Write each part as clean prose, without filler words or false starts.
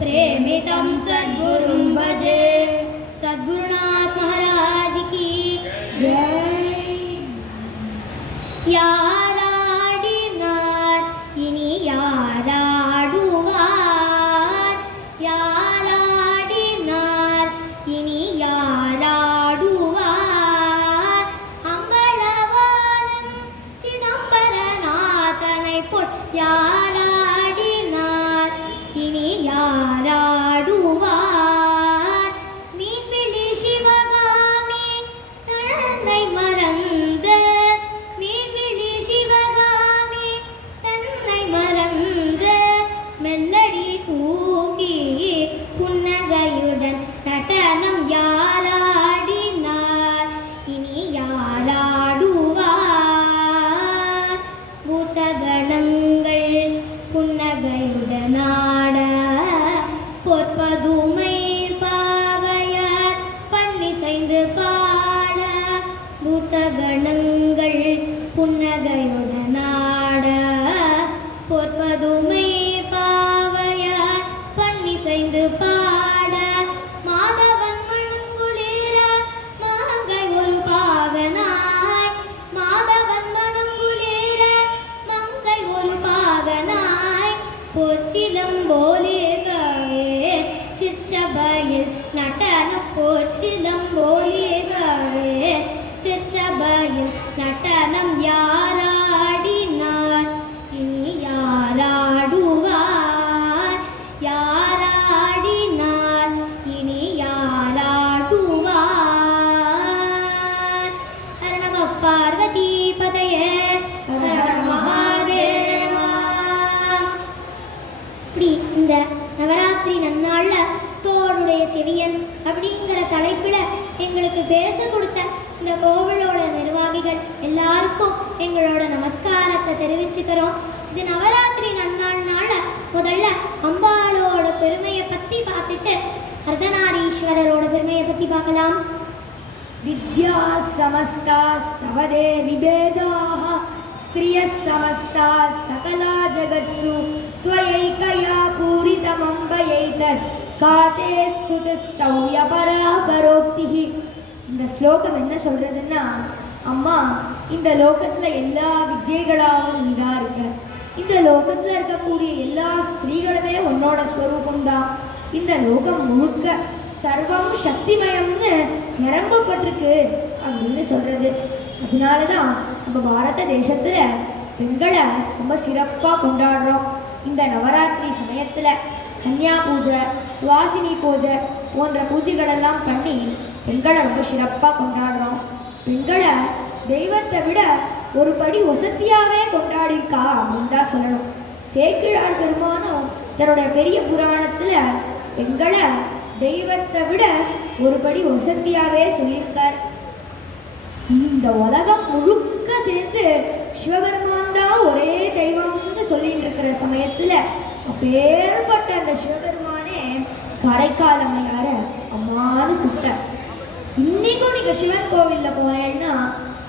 प्रेमितं सद्गुरुं भजे। सद्गुरुनाथ महाराज की जय। याराडिनार इनी याराडुवार, याराडिनार इनी याराडुवार, अम्बलवानन चिदंबरनाथनै पोट याराडिनार इनी याराडुवार, मीन्विळि शिवगामि तन्नै मरंद, मीन्विळि शिवगामि तन्नै मरंद, मेल्लடி தூக்கி புன்னகையுடன் நடனம் யாராடினார் இனி யாராடுவார். பூதகணங்கள் புன்னகையுடன் ஆட, பொற்பதுமை பாவையார் பன்னிசைந்து பாட, பூதகணங்கள் புன்னகையுடன் ஆட, பொற்பதுமை பாவையார் பன்னிசைந்து பாட, மாதவன் மணங்குளிர மாங்கை ஒரு பாகனாய், மாதவன் மணங்குளிர மங்கை ஒரு பாகனாய், போச்சிலம்போலிகவே சிற்றபையில் நடன, போச்சிலம்போலிகவே சிற்றபையில் நடனம் யாராடினார் இனி யாராடுவார், யாராடினார் இனி யாராடுவார். ஹர நம பார்வதி பதயே, ஹர ஹர மகாதேவா. இப்படி இந்த நவராத்திரி நன்னாள்ல தோளுடைய செவியன் அப்படிங்கிற தலைப்புல எங்களுக்கு பேச கொடுத்த இந்த கோவிலோட நிர்வாகிகள் எல்லாருக்கும் எங்களோட நமஸ்காரத்தை தெரிவிச்சுக்கிறோம். இது நவராத்திரி நன்னாள்னால முதல்ல அம்பாளோட பெருமையை பத்தி பார்த்துட்டு அர்த்தநாரீஸ்வரரோட பெருமையை பத்தி பார்க்கலாம். विद्या समस्तास्तवदे विभेदाः, स्त्रियः समस्तात् सकला जगत्सु त्वयैकया पूरितमम्बयैतत् काते स्तुतिस्तव्य परापरोक्तिः. இந்த ஸ்லோகம் என்ன சொல்றதுன்னா, அம்மா இந்த லோகத்துல எல்லா வித்யைகளாகவும் நீதா இருக்க, இந்த லோகத்துல இருக்கக்கூடிய எல்லா ஸ்திரீகளுமே உன்னோட ஸ்வரூபம்தான், இந்த லோகம் முழுக்க சர்வம் சக்திமயம்னு நிரம்பப்பட்டிருக்கு அப்படின்னு சொல்றது. அதனால தான் நம்ம பாரத தேசத்துல பெண்களை ரொம்ப சிறப்பாக கொண்டாடுறோம். இந்த நவராத்திரி சமயத்துல கன்யா பூஜை, சுவாசினி பூஜை போன்ற பூஜைகளெல்லாம் பண்ணி பெண்களை ரொம்ப சிறப்பாக கொண்டாடுறோம். பெண்களை தெய்வத்தை விட ஒரு படி வசதியாகவே கொண்டாடியிருக்கா அப்படின்னு தான் சொல்லணும். சேக்கிழார் பெருமானும் தன்னுடைய பெரிய புராணத்தில் பெண்களை தெய்வத்தை விட ஒரு படி வசதியாகவே சொல்லியிருக்கார். இந்த உலகம் முழுக்க சேர்த்து சிவபெருமான் தான் ஒரே தெய்வம்னு சொல்லிட்டு இருக்கிற சமயத்தில் அப்பேற்பட்ட அந்த சிவபெருமானே கரைக்கால் அம்மையார அம்மானு கூப்பிட்டார். இன்னைக்கும் நீங்க சிவன் கோவில்ல போனேன்னா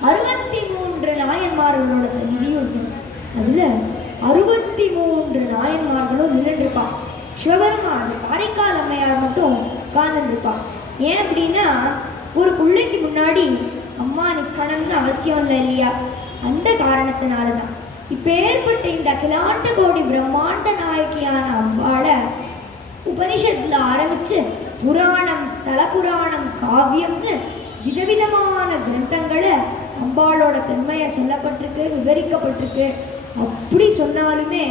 63 நாயன்மார்களோட சந்நிதியும் இருக்கும். அதுல 63 நாயன்மார்களும் நின்றுருப்பான். சிவபெருமான் காரைக்கால் அம்மையார் மட்டும் உட்கார்ந்துருப்பான். ஏன் அப்படின்னா ஒரு பிள்ளைக்கு முன்னாடி அம்மா நிற்கணும்னு அவசியம் இல்லை இல்லையா? அந்த காரணத்தினால தான் இப்பேற்பட்ட இந்த அகிலாண்ட கோடி பிரம்மாண்ட நாயகியான அம்பாளை உபனிஷத்துல ஆரம்பிச்சு புராணம், ஸ்தல புராணம், காவியம்னு விதவிதமான கிரந்தங்களை அம்பாளோட பெருமையை சொல்லப்பட்டிருக்கு, விவரிக்கப்பட்டிருக்கு. அப்படி சொன்னாலுமே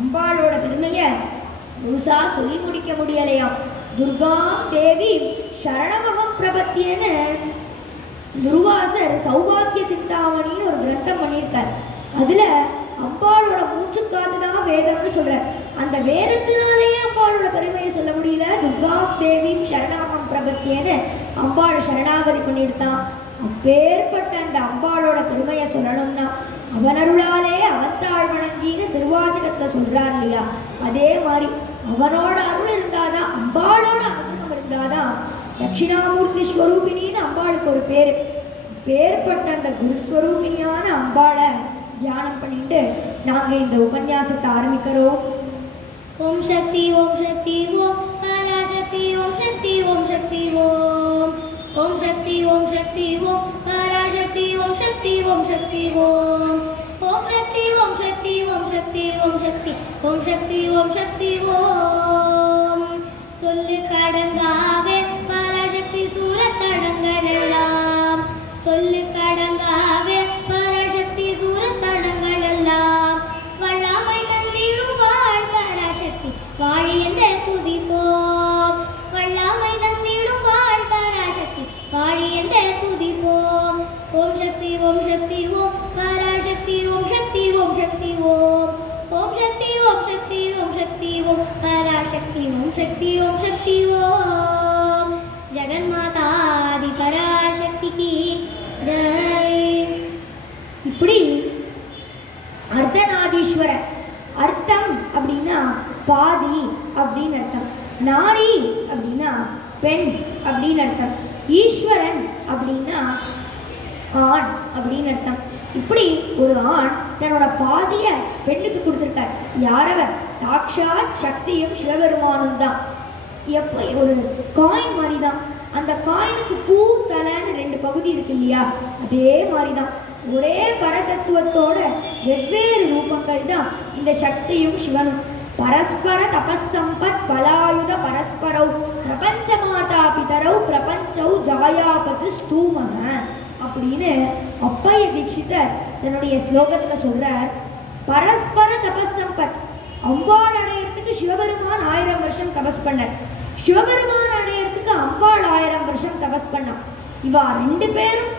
அம்பாளோட பெருமையை முழுசா சொல்லி முடிக்க முடியலையாம். துர்கா தேவி சரணமகம் பிரபத்தியன்னு துர்வாசர் சௌபாகிய சிந்தாமணின்னு ஒரு கிரந்தம் பண்ணியிருக்கார். அதுல அம்பாளோட மூச்சுக்காத்து தான் வேதம்னு சொல்றார். அந்த வேதத்தினாலேயே அம்பாளோட பெருமையை சொல்ல முடியல. துர்கா தேவி சரணமகம் பிரபத்தியன்னு அம்பாளை சரணாகதி பண்ணிடுத்தான். அப்பேற்பட்ட அந்த அம்பாளோட பெருமையை சொல்லணும்னா அவனருளாலே அவத்தாள் வணங்கின்னு திருவாச்சகத்துல சொல்றார் இல்லையா? அதே மாதிரி அவனோட அருள் இருந்தாதான், அம்பாளோட அனுகிரகம் இருந்தாதான் தட்சிணாமூர்த்தி ஸ்வரூபிணின்னு அம்பாளுக்கு ஒரு பேர். பேர்பட்ட அந்த குருஸ்வரூபிணியான அம்பாளை தியானம் பண்ணிட்டு நாங்கள் இந்த உபன்யாசத்தை ஆரம்பிக்கிறோம். ஓம் சக்தி ஓம் சக்தி ஓம் பராசக்தி ஓம் சக்தி ஓம் சக்தி ஓம் ஓம் சக்தி ஓம் சக்தி ஓம் பராசக்தி ஓம் சக்தி ஓம் சக்தி ஓம் ஓம் சக்தி ஓம் சக்தி ஓம் சக்தி ஓம் சக்தி ஓம் சக்தி ஓம் சக்தி ஓம். சொல்லு கடங்காவே பராசக்தி சூரத்தடங்கள் எல்லாம், சொல்லு கடங்காவே பராசக்தி சூரத்தடங்கள் எல்லாம், வல்லாமை தந்திடும் வாழ் பராசக்தி வாழி என்ற துதிப்போம், வல்லாமை தந்திடும் வாழ் பராசக்தி வாழி என்ற துதிப்போம். ஓம் சக்தி ஓம் சக்தி ஓம் பராசக்தி ஓம் சக்தி ஓம் சக்தி ஓம் ஓம் சக்தி ஓம் சக்தி ஓம் சக்தி ஓம் பராசக்தி ஓம் சக்தி ஓம் சக்தி ஓம். ஜெகன்மாதாதி பராசக்திக்கு ஜெய். இப்படி அர்த்தநாதீஸ்வரர், அர்த்தம் அப்படின்னா பாதி அப்படின்னு அர்த்தம், நாரி அப்படின்னா பெண் அப்படின்னு அர்த்தம், ஈஸ்வரன் அப்படின்னா ஆண் அப்படின்னு அர்த்தம். இப்படி ஒரு ஆண் தன்னோட பாதிய பெண்ணுக்கு கொடுத்துருக்கார். யாரவர்? சாக்ஷாத் சக்தியும் சிவபெருமானும் தான். எப்போ ஒரு காயின் மாதிரி தான். அந்த காயினுக்கு பூ தலைன்னு 2 பகுதி இருக்கு இல்லையா? அதே மாதிரி தான் ஒரே பரதத்துவத்தோட வெவ்வேறு ரூபங்கள் தான் இந்த சக்தியும் சிவனும். பரஸ்பர தபசம்பத் பலாயுத பரஸ்பரௌ பிரபஞ்ச மாதா பிதரௌ பிரபஞ்சௌ ஜாயாபத்து ஸ்தூமக அப்படின்னு அப்பைய தீட்சிதர் தன்னுடைய ஸ்லோகத்தில் சொல்றார். பரஸ்பர தபசம்பத், அம்பாள் அடையறதுக்கு சிவபெருமான் 1000 வருஷம் தபஸ் பண்ணார். சிவபெருமான் அடையறதுக்கு அம்பாள் 1000 வருஷம் தபஸ் பண்ணா. இவா ரெண்டு பேரும்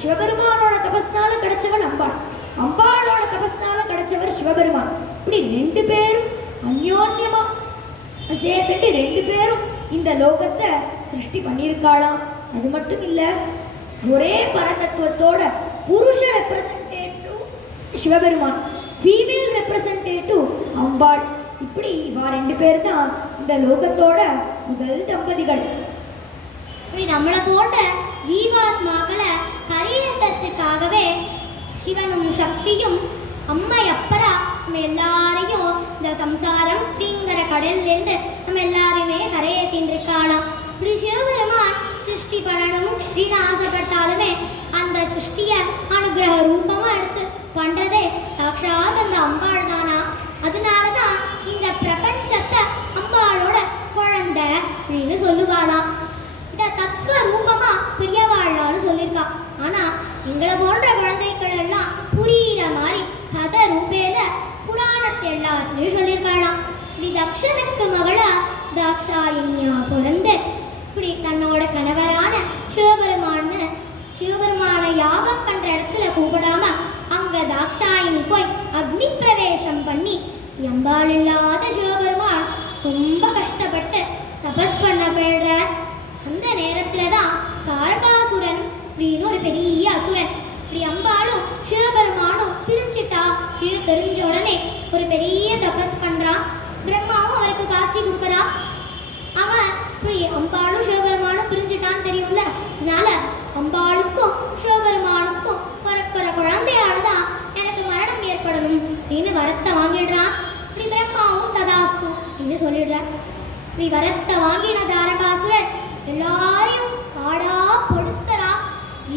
சிவபெருமானோட தபஸ்னால கிடைச்சவள் அம்பாள், அம்பாளோட தபஸ்னால கிடைச்சவர் சிவபெருமான். இப்படி 2 பேரும் அந்யோன்யமா சேர்த்துட்டு 2 பேரும் இந்த லோகத்தை சிருஷ்டி பண்ணியிருக்காளாம். அது மட்டும் இல்லை, ஒரே பரதத்துவத்தோட புருஷ ரெப்ரசன்டேட்டிவ் சிவபெருமான், ஃபீமேல் ரெப்ரசன்டேட்டிவ் அம்பாள். இப்படி இவா 2 பேர் தான் இந்த லோகத்தோட முதல் தம்பதிகள். இப்படி நம்மளை போன்ற ஜீவாத்மாக்களை கரையேற்றத்துக்காகவே சிவனும் சக்தியும் அம்மை அப்பரா நம்ம எல்லாரையும் இந்த சம்சாரம் அப்படிங்கிற கடல்லேருந்து நம்ம எல்லாரையுமே கரையேற்றின்னு இருக்காளாம். இப்படி சிவபெருமான் சிருஷ்டி பண்ணணும் அப்படின்னு ஆசைப்பட்டாலுமே அந்த சிருஷ்டியை அனுகிரக ரூபமாக எடுத்து பண்ணுறதே சாட்சாத் அந்த அம்பாள் தானா. அதனால தான் இந்த பிரபஞ்சத்தை அம்பாளோட குழந்தை அப்படின்னு சொல்லுவாளாம். இதை தத்துவ ரூபமாக பெரியவாழ்லான்னு சொல்லியிருக்கா. ஆனால் எங்களை போன்ற குழந்தைகள் எல்லாம் புரியிற மாதிரி கதை ரூபேல புராணத்தை எல்லாத்துலேயும் சொல்லியிருக்காளாம். இப்படி தக்ஷனுக்கு மகளா தாக்ஷாயினியா பிறந்து இப்படி தன்னோட கணவரான சிவபெருமான்னு சிவபெருமான யாகம் பண்ற இடத்துல கூப்பிடாம அங்க தாக்ஷாயினி போய் அக்னி பிரவேசம் பண்ணி அம்பாள் இல்லாத சிவபெருமான் ரொம்ப கஷ்டப்பட்டு தபஸ் பண்ண போயிடுறார். அந்த நேரத்துல தான் தாரகாசுரன் அப்படின்னு ஒரு பெரிய அசுரன் இப்படி அம்பாளும் சிவபெருமானும் பிரிஞ்சிட்டா தெரிஞ்ச உடனே ஒரு பெரிய தபஸ் பண்றான். பிரம்மாவும் அவருக்கு காட்சி கொடுக்குறா. அவன் இப்படி அம்பாளும் சிவபெருமானும் பிரிஞ்சிட்டான்னு தெரியும்ல, அதனால அம்பாளுக்கும் சிவபெருமானுக்கும் பிறக்கிற குழந்தையாலதான் எனக்கு மரணம் ஏற்படணும் அப்படின்னு வரத்தை வாங்கிடுறான். இப்படி பிரம்மாவும் ததாஸ்து அப்படின்னு சொல்லிடுறார். இப்படி வரத்தை வாங்கின தாரகாசுரன் எல்லாரையும் பாடா படுத்துறா.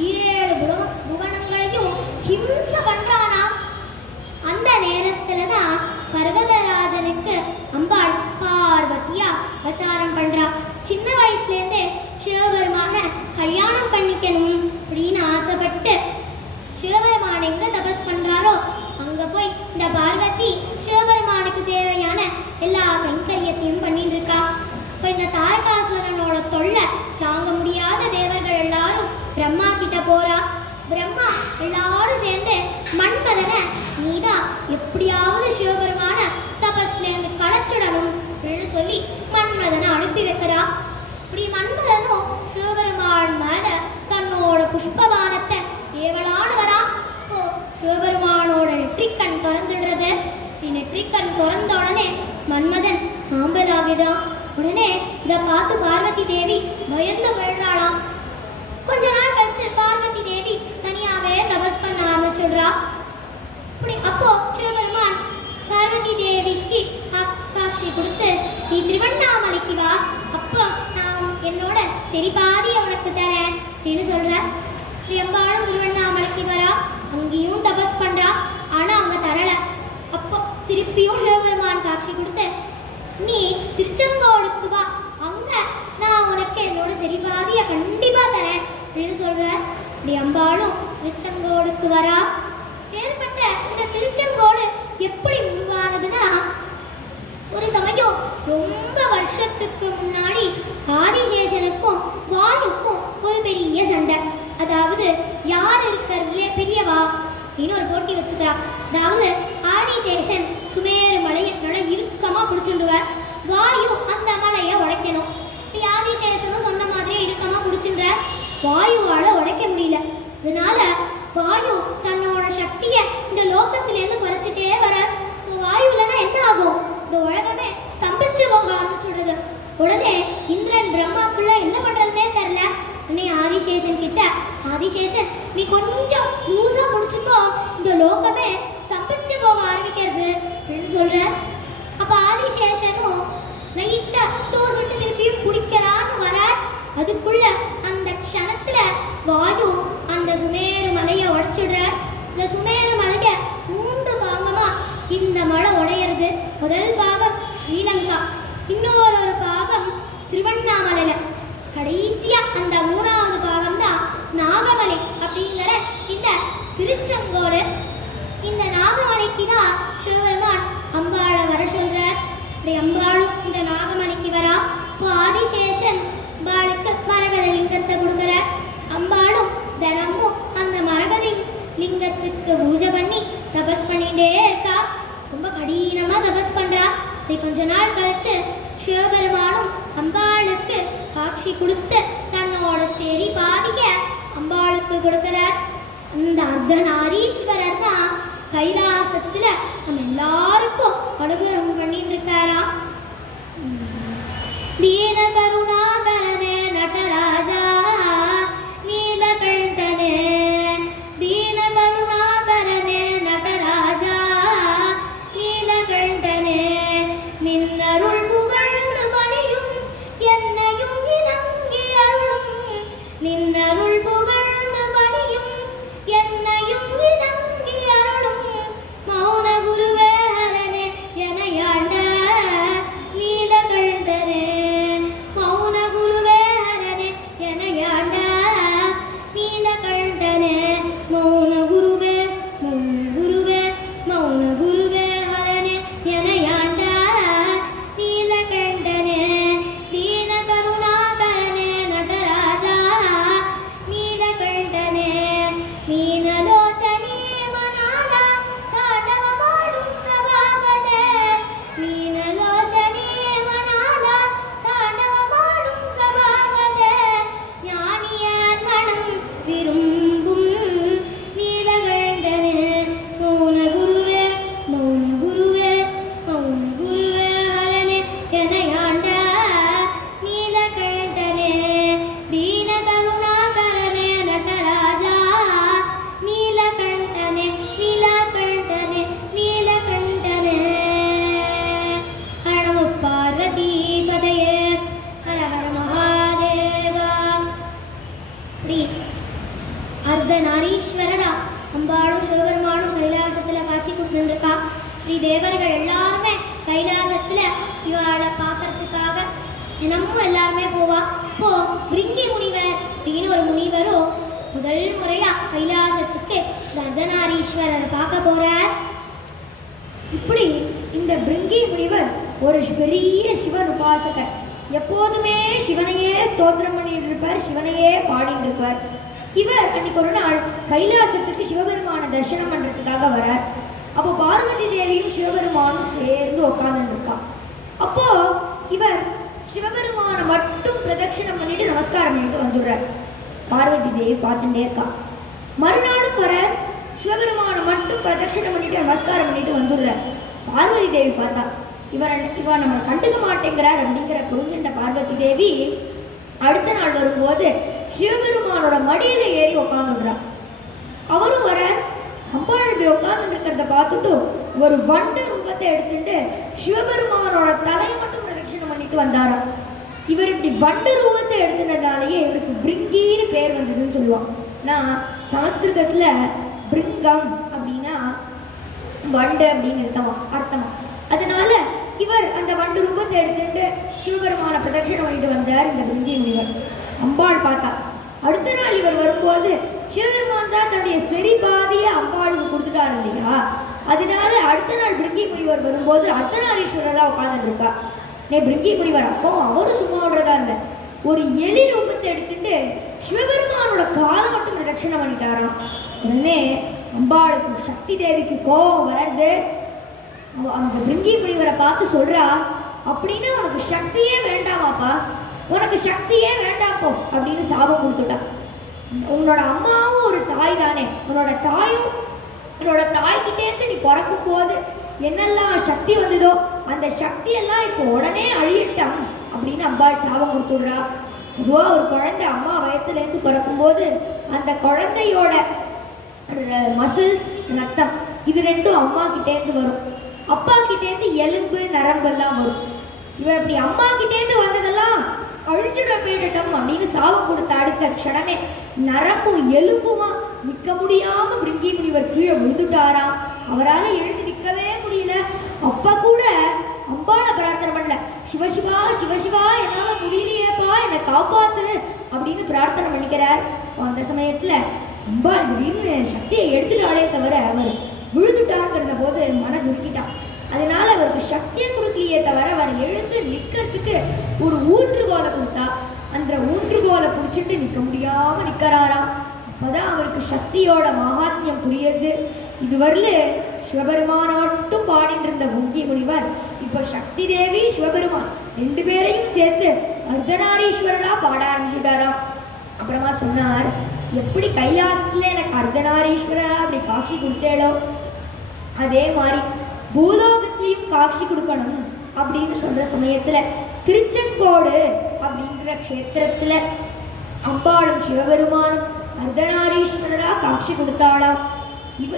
7 புவனங்களையும் ஹிம்ச பண்றானா. அந்த நேரத்துல தான் பர்வதராஜனுக்கு அம்பாள் பார்வதியா அவதாரம் பண்றா. சின்ன வயசுல இருந்தே சிவபெருமான கல்யாணம் பண்ணிக்கணும் அப்படின்னு ஆசைப்பட்டு சிவபெருமான் எங்க தபஸ் பண்றாரோ அங்க போய் இந்த பார்வதி சிவபெருமானுக்கு தேவையான எல்லா கைங்கரியத்தையும் பண்ணிட்டு இருக்கா. இப்ப இந்த தாரகாசுரனோட தொல்லை தாங்க முடியாத தேவர்கள் எல்லாரும் பிரம்மா கிட்ட போறா. பிரம்மா எல்லாரும் சேர்ந்து மன்மதனை நீதான் எப்படியாவது சிவபெருமான தபஸ்ல இருந்து களைச்சிடணும் அப்படின்னு சொல்லி மன்மதனை அனுப்பி வைக்கிறா. இப்படி மன்மதனும் சிவபெருமான் மேல தன்னோட புஷ்பபானத்தை ஏவலான்னு வரா. இப்போ சிவபெருமானோட நெற்றிக்கண் திறந்துடுறது. நெற்றிக்கண் திறந்த உடனே மன்மதன் சாம்பல் ஆகிடான். உடனே இதை பார்த்து பார்வதி தேவி பயந்து விழுறாளாம். கொஞ்ச நாள் கழிச்சு பார்வதி தேவி தனியாவே தபஸ் பண்ண ஆரம்பிச்சுடுறா. இப்படி அப்போ சிவபெருமான் பார்வதி தேவிக்கு காட்சி கொடுத்து நீ திருவண்ணாமலைக்கு வா, அப்போ நான் என்னோட சரி பாதியை உனக்கு தரேன் அப்படின்னு சொல்ற. அம்பாளும் திருவண்ணாமலைக்கு வரா. அங்கேயும் தபஸ் பண்றா. ஆனா அங்க தரல. அப்போ திருப்பியும் சிவபெருமான் காட்சி கொடுத்து நீ திருச்செங்கோடுக்கு வா, அங்க நான் உனக்கு என்னோட சரி பாதியை கண்டிப்பா தரேன் அப்படின்னு சொல்ற. இப்படி அம்பாளும் திருச்செங்கோடுக்கு வரா. ஏற்பட்ட இந்த திருச்செங்கோடு எப்படி உருவானதுன்னா, ஒரு சமயம் ரொம்ப வருஷத்துக்கு முன்னாடி ஆதிசேஷனுக்கும் வாயுக்கும் ஒரு பெரிய சண்டை. அதாவது யார் இருக்கிறதுலே பெரியவா அப்படின்னு ஒரு போட்டி வச்சுக்கிறா. அதாவது ஆதிசேஷன் சுமேரு மலையை நல்லா இறுக்கமா பிடிச்சிடுவார். வாயு அந்த மலையை உடைக்கணும். இப்படி ஆதிசேஷனும் சொன்ன மாதிரியே இறுக்கமா பிடிச்சின்ற வாயுவால உடைக்க முடியல. அதனால வாயு தன்னோட சக்தியை இந்த லோகத்திலேருந்து குறைச்சிட்டே வர. ஸோ வாயு இல்லைன்னா என்ன ஆகும்? இந்த உலகமே ஸ்தம்பிச்சு போக ஆரம்பிச்சுடுது. உடனே இந்திரன் பிரம்மாக்குள்ள என்ன பண்றதுன்னே தெரியல. உடனே ஆதிசேஷன் கிட்ட, ஆதிசேஷன் நீ கொஞ்சம் லூசா பிடிச்சிக்கோ, இந்த லோகமே ஸ்தம்பிச்சு போக ஆரம்பிக்கிறது அப்படின்னு சொல்ற. அப்ப ஆதிசேஷனும் லைட்டா டோஸ் விட்டு திருப்பியும் பிடிக்கிறான்னு வர. அதுக்குள்ள அந்த க்ஷணத்துல வாயு அந்த சுமேரு மலையை உடைச்சிடுற. இந்த சுமேரு மலையை 3 பாகமா இந்த மலை உடையிறது. முதல் பாகம் ஸ்ரீலங்கா, இன்னொரு பாகம் திருவண்ணாமலையில, கடைசியா அந்த 3வது பாகம் தான் நாகமலை அப்படிங்கிற இந்த திருச்செங்கோடு. இந்த நாகமலைக்கு தான் சிவபெருமான் அம்பாளை வர சொல்றார். அப்படி அம்பாளும் இந்த நாகமலைக்கு வரா. இப்போ ஆதிசேஷன் அம்பாளுக்கு மரகத லிங்கத்தை கொடுக்குறார். அம்பாளும் தினமும் அந்த மரகத லிங்கத்துக்கு பூஜை பண்ணி தபஸ் பண்ணிட்டே இருக்கா. ரொம்ப கடினமா தபஸ் பண்றா. இப்படி கொஞ்ச நாள் கழிச்சு சிவபெருமானும் அம்பாளுக்கு காட்சி கொடுத்து தன்னோட சரி பாதிய அம்பாளுக்கு கொடுக்கிறார். இந்த அர்த்தநாரீஸ்வரர் தான் கைலாசத்துல நம்ம எல்லாருக்கும் அனுகிரகம் பண்ணிட்டு இருக்காரா. தீன கருணாகரனே நடராஜா நீலகண்டனே, தீன கருணாகரனே நடராஜா நீலகண்டனே, நின்னருள் புகழ்ந்து பணியும் என்னையும் இணங்கி அருளும், நின்னருள் புகழ்ந்து பணியும் என்னையும் இணங்கி அருளும், மௌன குருவே ஹரனே எனையாண்ட தினமும் எல்லாருமே போவா. இப்போ பிரிங்கி முனிவர் அப்படின்னு ஒரு முனிவரும் முதல் முறையா கைலாசத்துக்கு அர்த்தநாரீஸ்வரரை பார்க்க போறார். இப்படி இந்த பிருங்கி முனிவர் ஒரு பெரிய சிவன் உபாசகர். எப்போதுமே சிவனையே ஸ்தோத்திரம் பண்ணிட்டு இருப்பார், சிவனையே பாடிட்டு இருப்பார். இவர் அன்னைக்கு ஒரு நாள் கைலாசத்துக்கு சிவபெருமான தரிசனம் பண்றதுக்காக வரார். அப்போ பார்வதி தேவியும் சிவபெருமானும் சேர்ந்து உட்கார்ந்து இருக்கா. அப்போ இவர் சிவபெருமானை மட்டும் பிரதட்சணம் பண்ணிட்டு நமஸ்காரம் பண்ணிட்டு வந்துடுறார். பார்வதி தேவி பார்த்துட்டே இருக்கா. மறுநாளும் வர சிவபெருமானை மட்டும் பிரதட்சணம் பண்ணிட்டு நமஸ்காரம் பண்ணிட்டு வந்துடுறார். பார்வதி தேவி பார்த்தா இவன் நம்ம கண்டுக்க மாட்டேங்கிறார் அப்படிங்கிற புரிஞ்சுட்ட பார்வதி தேவி அடுத்த நாள் வரும்போது சிவபெருமானோட மடியில ஏறி உட்காந்துடுறார். அவரும் வர அம்பாள் இப்படி உட்கார்ந்து இருக்கிறத பார்த்துட்டு ஒரு வண்டு ரூபத்தை எடுத்துட்டு சிவபெருமானோட தலையை மட்டும் பிரதட்சணம் பண்ணிட்டு வந்தாராம். இவர் இப்படி வண்டு ரூபத்தை எடுத்துனதுனாலேயே இவருக்கு பிரிங்கின்னு பேர் வந்ததுன்னு சொல்லுவான். நான் சமஸ்கிருதத்துல பிருங்கம் அப்படின்னா வண்டு அப்படின்னு அர்த்தமா. அதனால இவர் அந்த வண்டு ரூபத்தை எடுத்துட்டு சிவபெருமான பிரதட்சணம் பண்ணிட்டு வந்தார் இந்த பிருங்கி முனிவர். அம்பாள் பார்த்தா அடுத்த நாள் இவர் வரும்போது சிவபெருமான் தான் தன்னுடைய செறி பாதியை அம்பாளுக்கு கொடுத்துட்டாரு இல்லையா. அதனால அடுத்த நாள் பிருங்கி முனிவர் வரும்போது அர்த்தநாரீஸ்வரரா உட்கார்ந்து இருக்கா. பிருங்கி முனிவர் அப்போ அவரும் சும்மா விடுறதா இல்லை, ஒரு எலி ரூபத்தை எடுத்துட்டு சிவபெருமானோட காலை மட்டும் பிரதட்சணம் பண்ணிட்டாராம். உடனே அம்பாளுக்கு சக்தி தேவிக்கு கோபம் வளர்ந்து அந்த பிருங்கி முனிவரை பார்த்து சொல்றா, அப்படின்னா உனக்கு சக்தியே வேண்டாமாப்பா, உனக்கு சக்தியே வேண்டாப்போ அப்படின்னு சாபம் கொடுத்துட்டா. உன்னோட அம்மாவும் ஒரு தாய் தானே, உன்னோட தாய்கிட்டே இருந்து நீ பிறக்கும் போது என்னெல்லாம் சக்தி வந்ததோ அந்த சக்தியெல்லாம் இப்போ உடனே அழியட்டும் அப்படின்னு அம்பாள் சாபம் கொடுத்துடுறா. பொதுவாக ஒரு குழந்தை அம்மா வயத்துலேருந்து பிறக்கும்போது அந்த குழந்தையோட மசில்ஸ் ரத்தம் இது ரெண்டும் அம்மா கிட்டேருந்து வரும், அப்பா கிட்டேருந்து எலும்பு நரம்பெல்லாம் வரும். இவன் இப்படி அம்மா கிட்டேருந்து வந்ததெல்லாம் அழிஞ்சிட போயிடட்டும் அப்படின்னு சாபம் கொடுத்த அடுத்த க்ஷணமே நரம்பும் எலும்புமா நிற்க முடியாம பிருங்கி முனிவர் கீழே விழுந்துட்டாராம். அவரால் எழுந்து நிற்கவே முடியல. அப்ப கூட அம்பாளை பிரார்த்தனை பண்ணல, சிவசிவா சிவசிவா என்னால முடியலையேப்பா என்னை காப்பாத்து அப்படின்னு பிரார்த்தனை பண்ணிக்கிறார். அந்த சமயத்துல அம்பாள் திடீர்னு சக்தியை எடுத்துட்டாலே தவிர அவர் விழுந்துட்டாருங்கிற போது மன துருக்கிட்டான். அதனால அவருக்கு சக்தியை கொடுக்கலையே தவிர அவர் எழுந்து நிற்கிறதுக்கு ஒரு ஊன்றுகோலை கொடுத்தா. அந்த ஊன்றுகோலை பிடிச்சிட்டு நிற்க முடியாம நிற்கிறாராம். அப்பதான் அவருக்கு சக்தியோட மகாத்மியம் புரியுது. இதுவரையில சிவபெருமான மட்டும் பாடிட்டு இருந்த பிருங்கி முனிவர் இப்போ சக்தி தேவி சிவபெருமான் ரெண்டு பேரையும் சேர்த்து அர்த்தநாரீஸ்வரரா பாட ஆரம்பிச்சுட்டாராம். அப்புறமா சொன்னார், எப்படி கைலாசத்துல எனக்கு அர்த்தநாரீஸ்வரரா அப்படி காட்சி கொடுத்தேளோ அதே மாதிரி பூலோகத்திலையும் காட்சி கொடுக்கணும் அப்படின்னு சொல்ற சமயத்துல திருச்செங்கோடு அப்படிங்கிற க்ஷேத்திரத்துல அம்பாளும் சிவபெருமானும் அர்த்தநாரீஸ்வரரா காட்சி கொடுத்தாளாம்.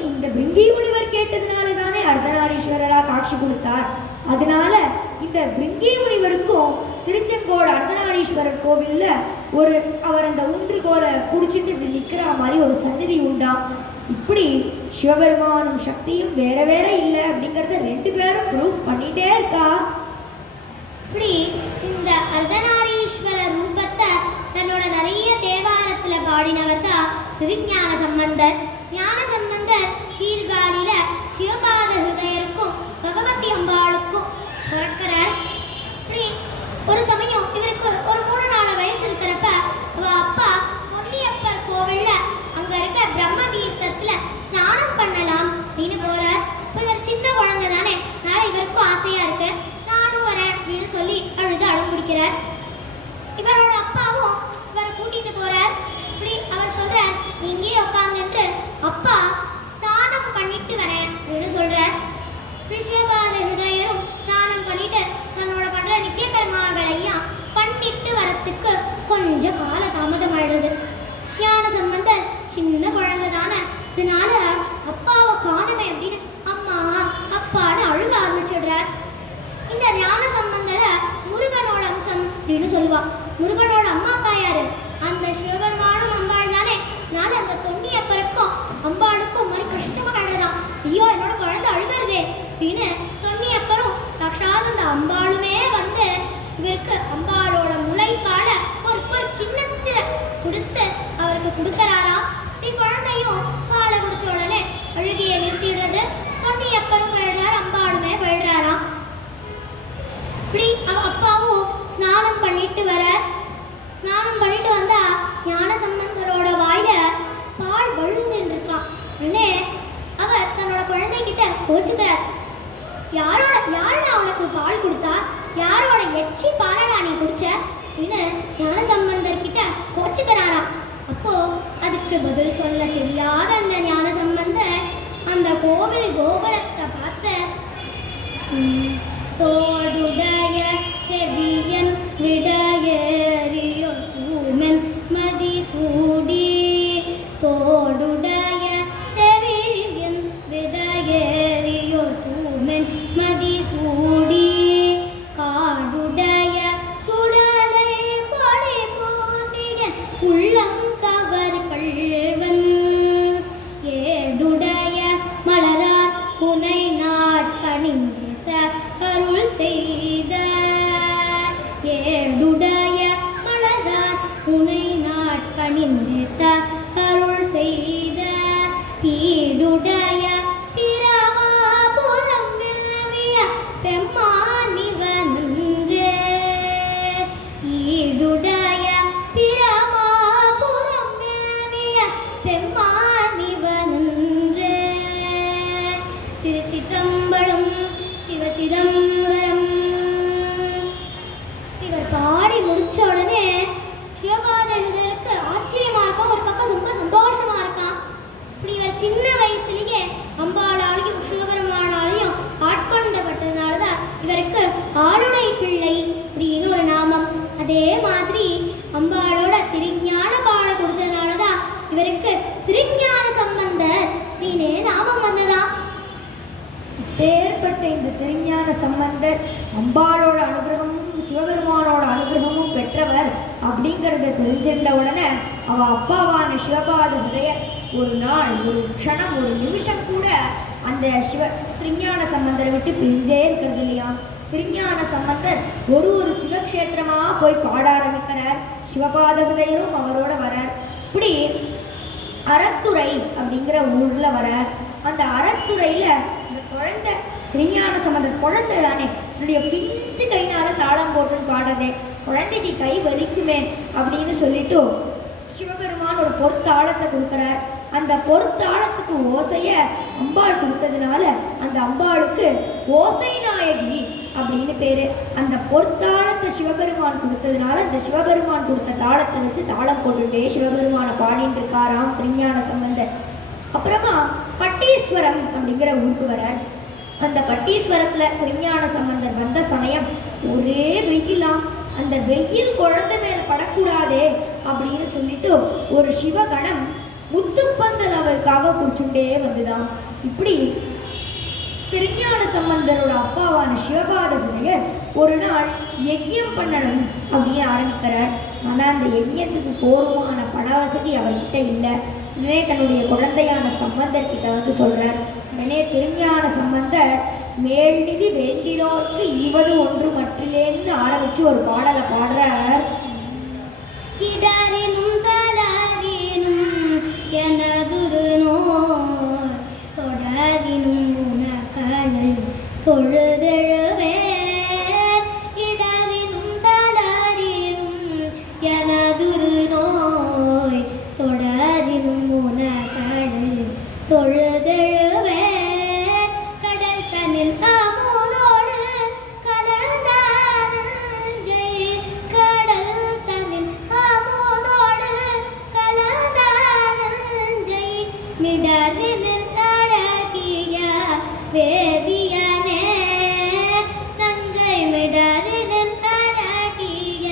இந்த பிருங்கி முனிவர் கேட்டதுனால தானே அர்த்தநாரீஸ்வரரா காட்சி கொடுத்தார். அதனால இந்த பிருங்கி முனிவருக்கும் திருச்செங்கோடு அர்த்தநாரீஸ்வரர் கோவில்ல அவர் அந்த ஊன்றுகோலை குடிச்சிட்டு இப்படி நிற்கிற மாதிரி ஒரு சன்னதி உண்டாம். இப்படி சிவபெருமானும் சக்தியும் வேற வேற இல்லை அப்படிங்கிறத ரெண்டு பேரும் ப்ரூவ் பண்ணிட்டே இருக்கா. இப்படி இந்த அர்த்தநாரீஸ்வரர் ரூபத்தை தன்னோட நிறைய தேவாரத்துல பாடினவர் தான் திருஞான சம்பந்தர். ஞான சம்பந்தர் சீர்காழியில சிவபாத ஹிருதயருக்கும் பகவதி அம்பாளுக்கும் பிறக்கிறார். இப்படி ஒரு சமயம் இவருக்கு ஒரு 3-4 வயசு இருக்கிறப்ப அப்பா பொன்னியப்பர் கோவில்ல அங்க இருக்க பிரம்ம தீர்த்தத்துல ஸ்நானம் பண்ணலாம் அப்படின்னு போறார். இவர் சின்ன குழந்தை தானே, அதனால இவருக்கும் ஆசையா இருக்கு, நானும் வரேன் அப்படின்னு சொல்லி அழுது அடம் பிடிக்கிறார். இவரோட அப்பாவும் இவரை கூட்டிட்டு போறார். இப்படி அவர் சொல்றார், நீங்கே உட்காந்துட்டு அப்பா ஸ்நானம் பண்ணிட்டு வரேன் அப்படின்னு சொல்றார். சிவபாத ஹிருதயரும் ஸ்நானம் பண்ணிட்டு தன்னோட பண்ற நித்திய கர்மாக்களையும் பண்ணிட்டு வரத்துக்கு கொஞ்சம் கால தாமதம் ஆயிடுது. ஞான சம்பந்தர் சின்ன குழந்தை தானே, இதனால அப்பாவை காணுமே அப்படின்னு அம்மா அப்பான்னு அழுக ஆரம்பிச்சிடுறார். இந்த ஞான சம்பந்தரை முருகனோட அம்சம் அப்படின்னு சொல்லுவா. முருகனோட அம்மா அப்பா யாரு? அந்த சிவபெருமானும் அம்பாள் தானே. நான் அந்த தொன்னியப்பருக்கும் அம்பாளுக்கும் ஒரு கஷ்டமா அழுதான். ஐயோ என்னோட குழந்தை அழுகிறதே அப்படின்னு தொன்னியப்பரும் சாட்சாத் அந்த அம்பாளுமே வந்து இவருக்கு அம்பாளோட உடனே அவர் தன்னோட குழந்தைகிட்ட கோச்சுக்கிறார். யாருடா அவனுக்கு பால் கொடுத்தா? யாரோட எச்சி பாலடா நீ குடிச்ச அப்படின்னு ஞானசம்பந்தர் கிட்ட கோச்சுக்கிறாராம். அப்போ அதுக்கு பதில் சொல்ல தெரியாத அந்த ஞானசம்பந்தர் அந்த கோவில் கோபுரத்தை பார்த்து, தோடுடைய செவியன் விடையேறியொரு தூமன் மதி சூடி, தோடுடைய செவியன் விடையேறியொரு தூமன் மதி சூடி, காடுடைய சுடலை கொடி போசியன் உள்ளங்கவர் கள்வன், ஏடுடைய மலரார் புனை நாட்பணிந்த அருள் செய்த, ஏடுடைய மலரார் புனை நாட்பணிந்த அருள் செய்த, ஈடுடைய பிரமாபுரம் விளவிய பெம்மானிவனன்றே, ஈடுடைய பிரமாபுரம் விளவிய பெம்மானிவனன்றே. திருச்சிற்றம்பலம் சிவசிதம்பரம். இவர் பாடி முடிச்ச உடனே சிவபாதருக்கு ஆச்சரியமா இருக்கும், ஒரு பக்கம் ரொம்ப சந்தோஷமா இருக்கான். இப்படி இவர் சின்ன வயசுலயே அம்பாளாலையும் சிவபெருமானாலையும் ஆட்கொண்டப்பட்டதுனாலதான் இவருக்கு ஆளுடை பிள்ளை அப்படின்னு ஒரு நாமம். அதே மாதிரி அம்பாளோட திருஞான பாட குடிச்சதுனாலதான் இவருக்கு திருஞான சம்பந்தர் அப்படின்னு நாமம் வந்ததாம். ஏற்பட்ட இந்த திருஞான சம்பந்தர் அம்பாளோட அனுகிரகமும் சிவபெருமானோட அனுகிரகமும் பெற்றவர் அப்படிங்கிறத தெரிஞ்சிருந்த உடனே அவ அப்பாவான சிவபாத ஹிருதயர் ஒரு நாள், ஒரு க்ஷணம், ஒரு நிமிஷம் கூட அந்த திருஞான சம்பந்தரை விட்டு பிரிஞ்சே இருக்கிறது இல்லையா. திருஞான சம்பந்தர் ஒரு சிவக்ஷேத்திரமா போய் பாட ஆரம்பிக்கிறார். சிவபாத ஹிருதயரும் அவரோட வரார். இப்படி அறத்துறை அப்படிங்கிற ஊர்ல வரார். அந்த அறத்துறையில இந்த குழந்தை திருஞான சம்பந்தர் குழந்தை தானே, என்னுடைய பிஞ்சு கைனால தாளம் போட்டுன்னு பாடுறதே, குழந்தைக்கு கை வலிக்குமே அப்படின்னு சொல்லிட்டு சிவபெருமான் ஒரு பொற்தாளத்தை கொடுக்குறார். அந்த பொற்தாளத்துக்கு ஓசைய அம்பாள் கொடுத்ததுனால அந்த அம்பாளுக்கு ஓசை நாயகி அப்படின்னு பேரு. அந்த பொற்தாளத்தை சிவபெருமான் கொடுத்ததுனால அந்த சிவபெருமான் கொடுத்த தாளத்தை வச்சு தாளம் போட்டுட்டே சிவபெருமானை பாடிட்டு இருக்காராம் திருஞான சம்பந்தர். அப்புறமா பட்டீஸ்வரம் அப்படிங்கிற ஊருக்கு வர. அந்த பட்டீஸ்வரத்துல திருஞான சம்பந்தர் வந்த சமயம் ஒரே வெயிலாம். அந்த வெயில் குழந்தை மேல படக்கூடாதே அப்படின்னு சொல்லிட்டு ஒரு சிவகணம் முத்துப்பந்தல் அவருக்காக குடிச்சுட்டே வந்துதான். இப்படி திருஞான சம்பந்தரோட அப்பாவான சிவபாத ஹிருதயர் ஒரு நாள் யஜ்யம் பண்ணணும் அப்படின்னு ஆரம்பிக்கிறார். ஆனால் அந்த யஜ்யத்துக்கு போதுமான பண வசதி அவர்கிட்ட இல்லை. உடனே தன்னுடைய குழந்தையான சம்பந்தர்கிட்ட வந்து சொல்றார். உடனே திருஞான சம்பந்தர் மேல்நிதி வேண்டினோர்க்கு ஈவது ஒன்று மற்றிலேன்னு ஆரம்பிச்சு ஒரு பாடலை பாடுறார். இடரினும் தளரினும் எனதுரு நோய் தொடரினும் உனக்கடல் தொழுதெழுவேன். இடரினும் தளரினும் எனதுரு நோய் தொடரினும் உனக்கடல் தொழுதெழுவேன். கடல் தனில் அமுதோடு கலந்த நெஞ்சை, கடல் தனில் அமுதோடு கலந்த நெஞ்சை, மிடரினில் அழகிய வேதியனே நஞ்சை, மிடரினில் அழகிய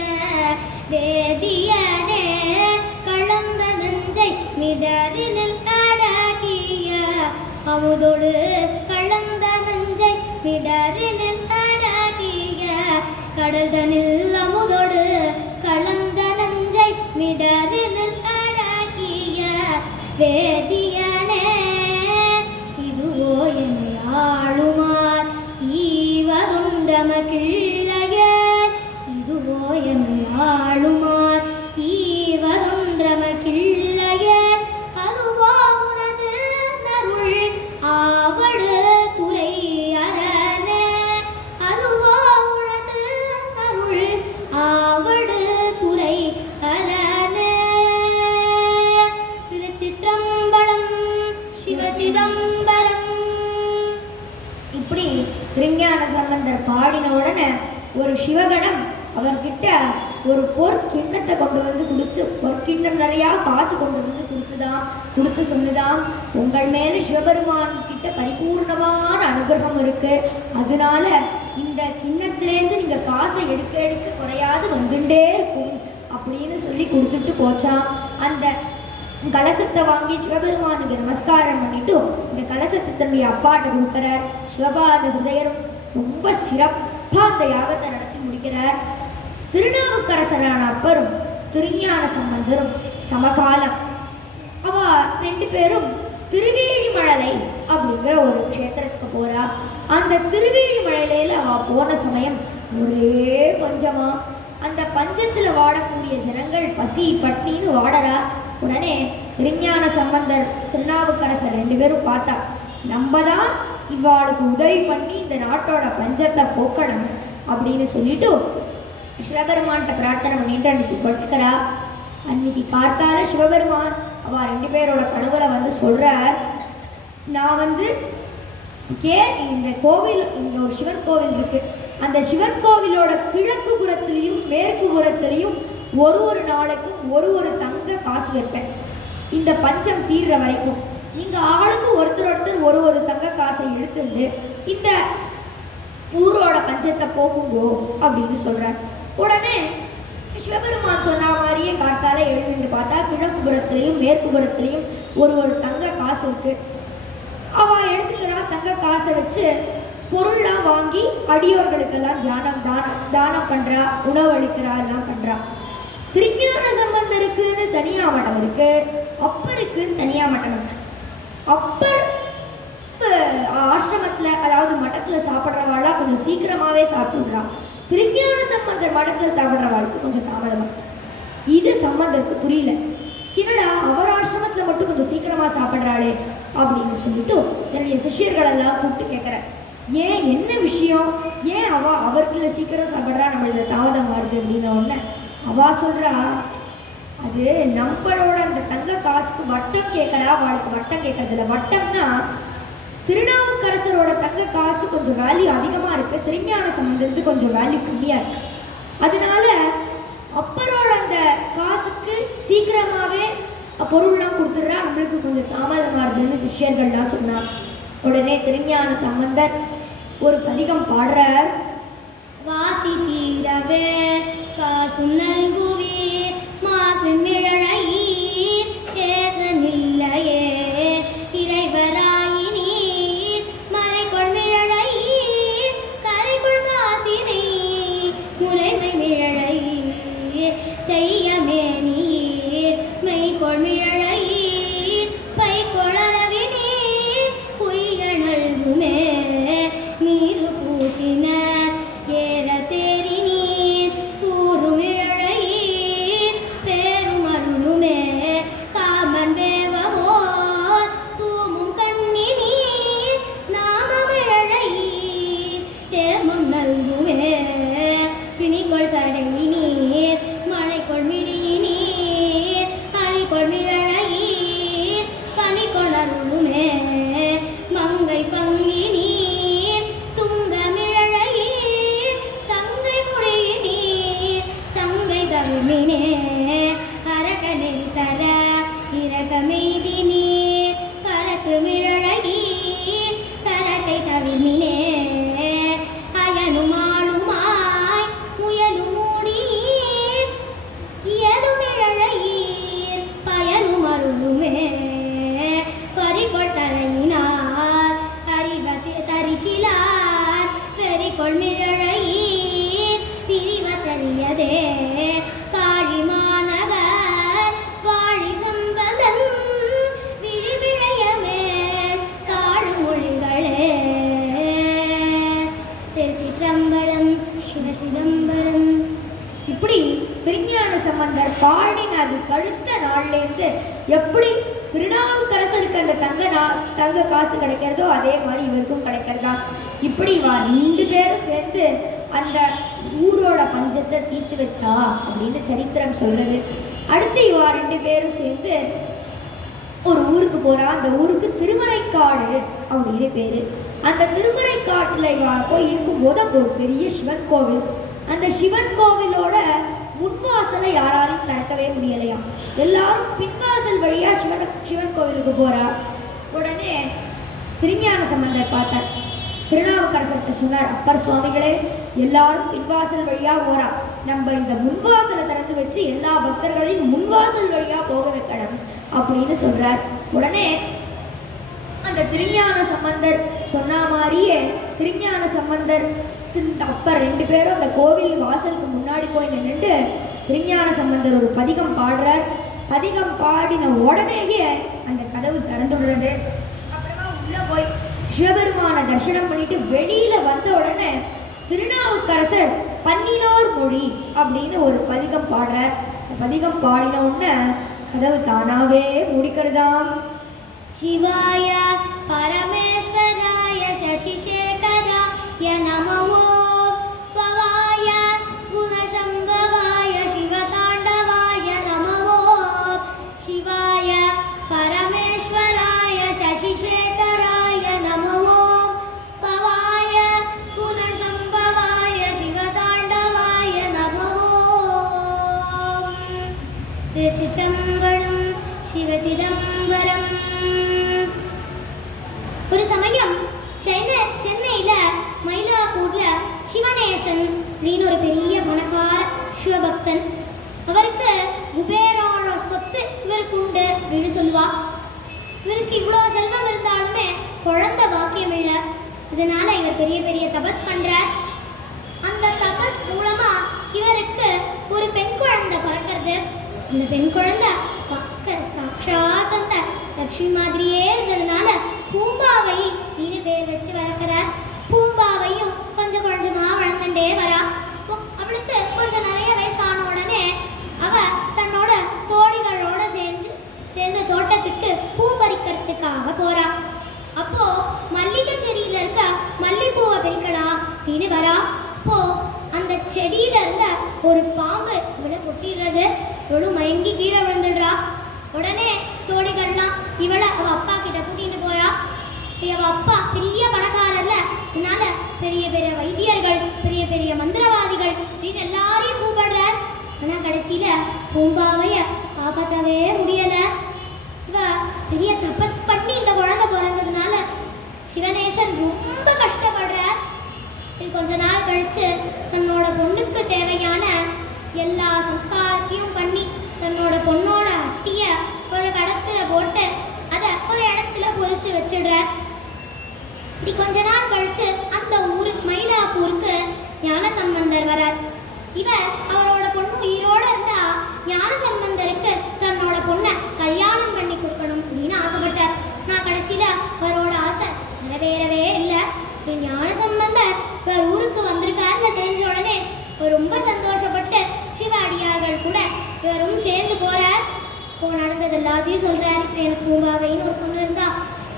வேதியனே கலந்த நஞ்சை, மிடரினில் அழகிய அமுதோடு கலந்த நஞ்சை, மிடரினில் அழகிய கடல்தனில் அமுதோடு கலந்த நஞ்சை, மிடரினில் அழகிய வேதியனே. இதுவோ என்னை ஆளுமார் ஈவதொன்றமக்கிள்ளையே, இதுவோ என்னை ஆளுமார் ஈவதொன்றமக்கிள்ளையே, அதுவோ உனது நருள் ஆவடு துறை அரணே, அதுவோ உனது நருள் ஆவடு துறை அரணே. திருச்சிற்றம்பலம் சிவ ஒரு சிவகணம் அவர்கிட்ட ஒரு பொற்கிண்ணத்தை கொண்டு வந்து கொடுத்து, பொற்கிண்ணம் நிறையா காசு கொண்டு வந்து கொடுத்து சொன்னதாம், உங்கள் மேலே சிவபெருமான் கிட்ட பரிபூர்ணமான அனுகிரகம் இருக்கு, அதனால இந்த கிண்ணத்திலேருந்து நீங்க காசை எடுக்க எடுக்க குறையாது வந்துட்டே இருக்கும் அப்படின்னு சொல்லி கொடுத்துட்டு போச்சான். அந்த கலசத்தை வாங்கி சிவபெருமானுக்கு நமஸ்காரம் பண்ணிட்டு இந்த கலசத்தை தன்னுடைய அப்பாட்ட கொடுக்கிறார். சிவபாத ஹிருதயர் ரொம்ப சிறப்பா அந்த யாகத்தை நடத்தி முடிக்கிறார். திருநாவுக்கரசரான அப்பரும் திருஞான சம்பந்தரும் சமகாலம். அவ 2 பேரும் திருவேழிமழலை அப்படிங்கிற ஒரு க்ஷேத்திரத்துக்கு போறா. அந்த திருவேழிமழையில அவ போன சமயம் ஒரே பஞ்சமா, அந்த பஞ்சத்துல வாடக்கூடிய ஜனங்கள் பசி பட்டினின்னு வாடறா. உடனே திருஞான சம்பந்தர் திருநாவுக்கரசர் 2 பேரும் பார்த்தா, நம்ம தான் இவாளுக்கு உதவி பண்ணி இந்த நாட்டோட பஞ்சத்தை போக்கணும் அப்படின்னு சொல்லிட்டு சிவபெருமான்கிட்ட பிரார்த்தனை பண்ணிட்டு அன்னைக்கு படுத்துக்கிறா. அன்னைக்கு காத்தால சிவபெருமான் அவ 2 பேரோட கனவுல வந்து சொல்றார், நான் வந்து இந்த கோவில், இங்க ஒரு சிவன் கோவில் இருக்கு, அந்த சிவன் கோவிலோட கிழக்கு புறத்திலையும் மேற்கு புறத்திலையும் ஒரு நாளைக்கும் ஒரு தங்க காசு வைப்பேன், இந்த பஞ்சம் தீர்ற வரைக்கும். நீங்க ஆளுக்கு ஒருத்தர் ஒரு தங்க காசை எடுத்துட்டு இந்த ஊரோட பஞ்சத்தை போகுங்கோ அப்படின்னு சொல்றார். உடனே சிவபெருமான் சொன்ன மாதிரியே காத்தால எழுந்து பார்த்தா கிழக்கு புறத்திலையும் மேற்கு புறத்திலையும் ஒரு தங்க காசு இருக்கு. அவ எடுத்துக்கிறா. தங்க காசை வச்சு பொருள்லாம் வாங்கி அடியோர்களுக்கெல்லாம் தானம் பண்றா, உணவு அளிக்கிறா, எல்லாம் பண்றா. திருஞான சம்பந்தருக்குன்னு தனியா மட்டம் இருக்கு, அப்பருக்குன்னு தனியா மட்டம் இருக்கு. அப்பர் ஆசிரமத்துல, அதாவது மட்டத்துல சாப்பிட்றவாளா கொஞ்சம் சீக்கிரமாவே சாப்பிடுறா. திருஞான சம்பந்தர் மட்டத்துல சாப்பிட்றவாளுக்கு கொஞ்சம் தாமதமா. இது சம்பந்தருக்கு புரியல, என்னடா அவர் ஆசிரமத்துல மட்டும் கொஞ்சம் சீக்கிரமா சாப்பிட்றாளே அப்படின்னு சொல்லிட்டு என்னுடைய சிஷ்யர்கள் எல்லாம் கூப்பிட்டு கேட்குற, ஏன் என்ன விஷயம், ஏன் அவருக்குள்ள சீக்கிரம் சாப்பிட்றா, நம்மள தாமதம் வருது அப்படின்ன உடனே அவ சொல்றா, அது நம்மளோட அந்த தங்க காசுக்கு வட்டம் கேட்கறா, அவளுக்கு வட்டம் கேட்கறதில்ல. வட்டம்னா திருநாவுக்கரசரோட தங்க காசு கொஞ்சம் வேல்யூ அதிகமா இருக்கு, திருஞான சம்பந்தத்துக்கு கொஞ்சம் வேல்யூ கம்மியா இருக்கு. அதனால அப்பரோட அந்த காசுக்கு சீக்கிரமாவே பொருள்லாம் கொடுத்துட்றா, நம்மளுக்கு கொஞ்சம் தாமதமா இருக்குன்னு சிஷ்யர்கள்லாம் சொன்னாங்க. உடனே திருஞான சம்பந்தர் ஒரு பதிகம் பாடுறார். வாசி தீரவே காசு நல்குவே மாசு மிழழையீர் சேசனில்லையே இறைவராயினீர் மறைகொள் மிழழையீர் கரைகொள் காசினை முறைமை மிழழையீர் செய்யமேனீர் மெய்கொள் மிழழையீர் பைகொளரவினீர் பொய்ய நல்குமே நீரு பூசின ஏற தேரி நீர் கூறுமிழழையீர் பேரும் அருளுமே காமன் வேவவோர் பூமும் கண்ணி நீர் நாமமிழழையீர் சேமம் நல்குமே பிணிகொள் சடை நீர் மழைகொள் மிடியி நீர் அணிகொள் மிழழையீர் பனிகொள் அருளுமே மங்கை பங்கி நீர் துங்க மிழழையீர் தங்கை முடியி நீர் தங்கை தவிமினே அரகனை தர இரகமெய்தி நீர் பறக்கு மிழழையீர் கரகை தவிமினே அயனுமாளுமாய் முயலும் மூடீர் இயலுமிழழையீர் பயனும் அருளுமே பறிகொள் தரையினார் அறிவதி தரிக்கிலார் பெரிகொள் மிழழையீர் பிரிவதறியதே காழி மாநகர் வாழி சம்பதன் விழிவிழையவே காடு மொழிகளே. திருச்சிற்றம்பலம் சிவசிதம்பரம். இப்படி திருஞான சம்பந்தர் பாடினது கழுத்த நாள்லேருந்து எப்படி திருநாவுக்கரசருக்கு அந்த தங்க காசு கிடைக்கிறதோ அதே மாதிரி இவருக்கும் கிடைக்கிறதா. இப்படி இவா 2 பேரும் சேர்ந்து அந்த ஊரோட பஞ்சத்தை தீர்த்து வச்சா அப்படின்னு சரித்திரம் சொல்றது. அடுத்து இவா 2 பேரும் சேர்ந்து ஒரு ஊருக்கு போறா. அந்த ஊருக்கு திருமறைக்காடு அப்படின்னு பேரு. அந்த திருமறைக்காட்டுல இவா போய் இருக்கும்போது அங்கே ஒரு பெரிய சிவன் கோவில், அந்த சிவன் கோவிலோட முன்வாசலை யாராலையும் திறக்கவே முடியலையா. எல்லாரும் பின்வாசல் வழியா சிவன் கோவிலுக்கு போறா. உடனே திருஞான சம்பந்தர் பார்த்தார். திருநாவுக்கரசர்கிட்ட சொன்னார், அப்பர் சுவாமிகளே, எல்லாரும் பின்வாசல் வழியா போறா, நம்ம இந்த முன்வாசலை திறந்து வச்சு எல்லா பக்தர்களையும் முன்வாசல் வழியா போக வைக்கணும் அப்படின்னு சொல்றார். உடனே அந்த திருஞான சம்பந்தர் சொன்ன மாதிரியே திருஞான சம்பந்தர் அப்பர் 2 பேரும் அந்த கோவில் வாசலுக்கு முன்னாடி போய் நின்றுட்டு திருஞான சம்பந்தர் ஒரு பதிகம் பாடுறார். பதிகம் பாடின உடனேயே அந்த கதவு திறந்து விடுறது. அப்புறமா உள்ள போய் சிவபெருமான தரிசனம் பண்ணிட்டு வெளியில வந்த உடனே திருநாவுக்கரசர் 14 மொழி அப்படின்னு ஒரு பதிகம் பாடுறார். பதிகம் பாடின உடனே கதவு தானாவே முடிக்கிறதாம். சிவாய பரமேஸ்வராய சசிசேகராய நமோ பவாய குணசம்பவாய சிவதாண்டவாய நமோ. சிவாய பரமேஸ்வராய சசிசேகராய நமோ பவாய குணசம்பவாய சிவதாண்டவாய நமோ. திருச்சிற்றம்பலம் சிவசிதம்பரம். ஒரு சமயம் சென்னையில மயிலாப்பூர்ல சிவநேசன் அப்படின்னு ஒரு பெரிய பணக்கார சிவபக்தன். அவருக்கு குபேரோட சொத்து இவருக்கு உண்டு அப்படின்னு சொல்லுவா. இவருக்கு இவ்வளோ செல்வம் இருந்தாலுமே குழந்தை பாக்கியம் இல்லை. இதனால இவர் பெரிய பெரிய தபஸ் பண்றார். அந்த தபஸ் மூலமா இவருக்கு ஒரு பெண் குழந்தை பிறக்கிறது. அந்த பெண் குழந்தை சாட்சாத் அந்த லக்ஷ்மி மாதிரியே இருந்ததுனால பூம்பாவை நீனு பேர் வச்சு வளர்க்கிறார். பூம்பாவையும் கொஞ்சம் கொஞ்சமா வளர்ந்துட்டே வரா. அவளுக்கு கொஞ்சம் நிறைய வயசான உடனே அவ தன்னோட தோழிகளோட சேர்ந்து தோட்டத்துக்கு பூ பறிக்கிறதுக்காக போறா. அப்போ மல்லிகை செடியில இருக்க மல்லிப்பூவை பறிக்கலாம் அப்படின்னு வரா. அப்போ அந்த செடியில இருந்த ஒரு பாம்பு இவளை கொட்டிடுறது. இவளும் மயங்கி கீழே விழுந்துடுறா. உடனே தோழிகள்லாம் இவளை அவ அப்பா கிட்ட கூட்டிட்டு போறா. அவ அப்பா பெரிய பணக்காரர்ல, இதனால பெரிய பெரிய வைத்தியர்கள், பெரிய பெரிய மந்திரவாதிகள் அப்படின்னு எல்லாரையும் கூப்பிடுறார். ஆனா கடைசியில பூம்பாவைய காப்பாற்றவே முடியல. இவ பெரிய தபஸ் பண்ணி இந்த குழந்தை பிறந்ததுனால சிவநேசன் ரொம்ப கஷ்டப்படுறார். இது கொஞ்ச நாள் கழிச்சு தன்னோட பொண்ணுக்கு தேவையான எல்லா சம்ஸ்காரத்தையும் பண்ணி தன்னோட பொண்ணோட அஸ்திய ஒரு கடத்துல போட்டு அதை ஒரு இடத்துல பொதிச்சு வச்சிடுறார். இப்படி கொஞ்ச நாள் கழிச்சு அந்த ஊருக்கு மயிலாப்பூருக்கு ஞான சம்பந்தர் வரார். இவர் அவரோட பொண்ணு உயிரோட இருந்தா ஞான சம்பந்தருக்கு தன்னோட பொண்ணை கல்யாணம் பண்ணி கொடுக்கணும் அப்படின்னு ஆசைப்பட்டார். நான் கடைசியில அவரோட ஆசை நிறைவேறவே இல்லை. ஞான சம்பந்தர் இவர் ஊருக்கு வந்திருக்காருன்னு தெரிஞ்ச உடனே ரொம்ப சந்தோஷப்பட்டு சிவ அடியார்கள் கூட இவரும் சேர்ந்து போறார். இப்போ நடந்தது எல்லாத்தையும் சொல்றாரு. இப்படி எனக்கு பூம்பாவைன்னு ஒரு பொண்ணு இருந்தா,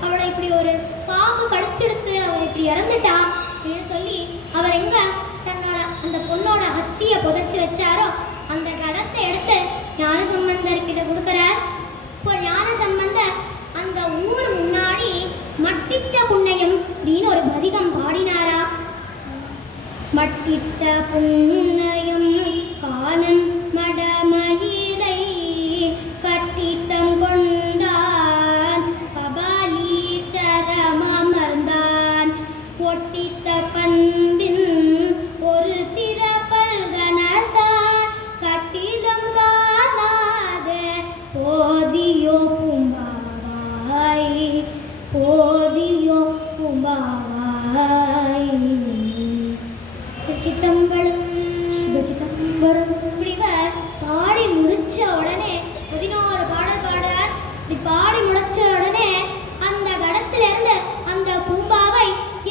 அவளை இப்படி ஒரு பாம்பு கடிச்செடுத்து அவள் இப்படி இறந்துட்டா அப்படின்னு சொல்லி அவர் எங்க தன்னோட அந்த பொண்ணோட அஸ்தியை புதைச்சி வச்சாரோ அந்த கடத்தை எடுத்து ஞான சம்பந்தர் கிட்ட கொடுக்குறார். இப்போ ஞான சம்பந்தர் அந்த ஊர் முன்னாடி மட்டிட்ட புண்ணியம் அப்படின்னு ஒரு பதிகம் பாடினாரா. மட்டிட்ட புண்ணியம் காணன் மடமயிலை கட்டிட்டம் கொண்டான் கபாலீச்சரமர்ந்தான் ஒட்டித்த பண்டின் ஒரு திறப்பல்கனத்தான் கட்டிடம் காணாத போதியோ பூம்பாவாய் போதியோ பூம்பாவாய். சிற்றம்பலம் சிவசிதம்பரம். இப்படிவர் பாடி முடிச்ச உடனே 11 பாடல் பாடுறார். இப்படி பாடி முடிச்ச உடனே அந்த கடத்துல இருந்து அந்த பூம்பாவை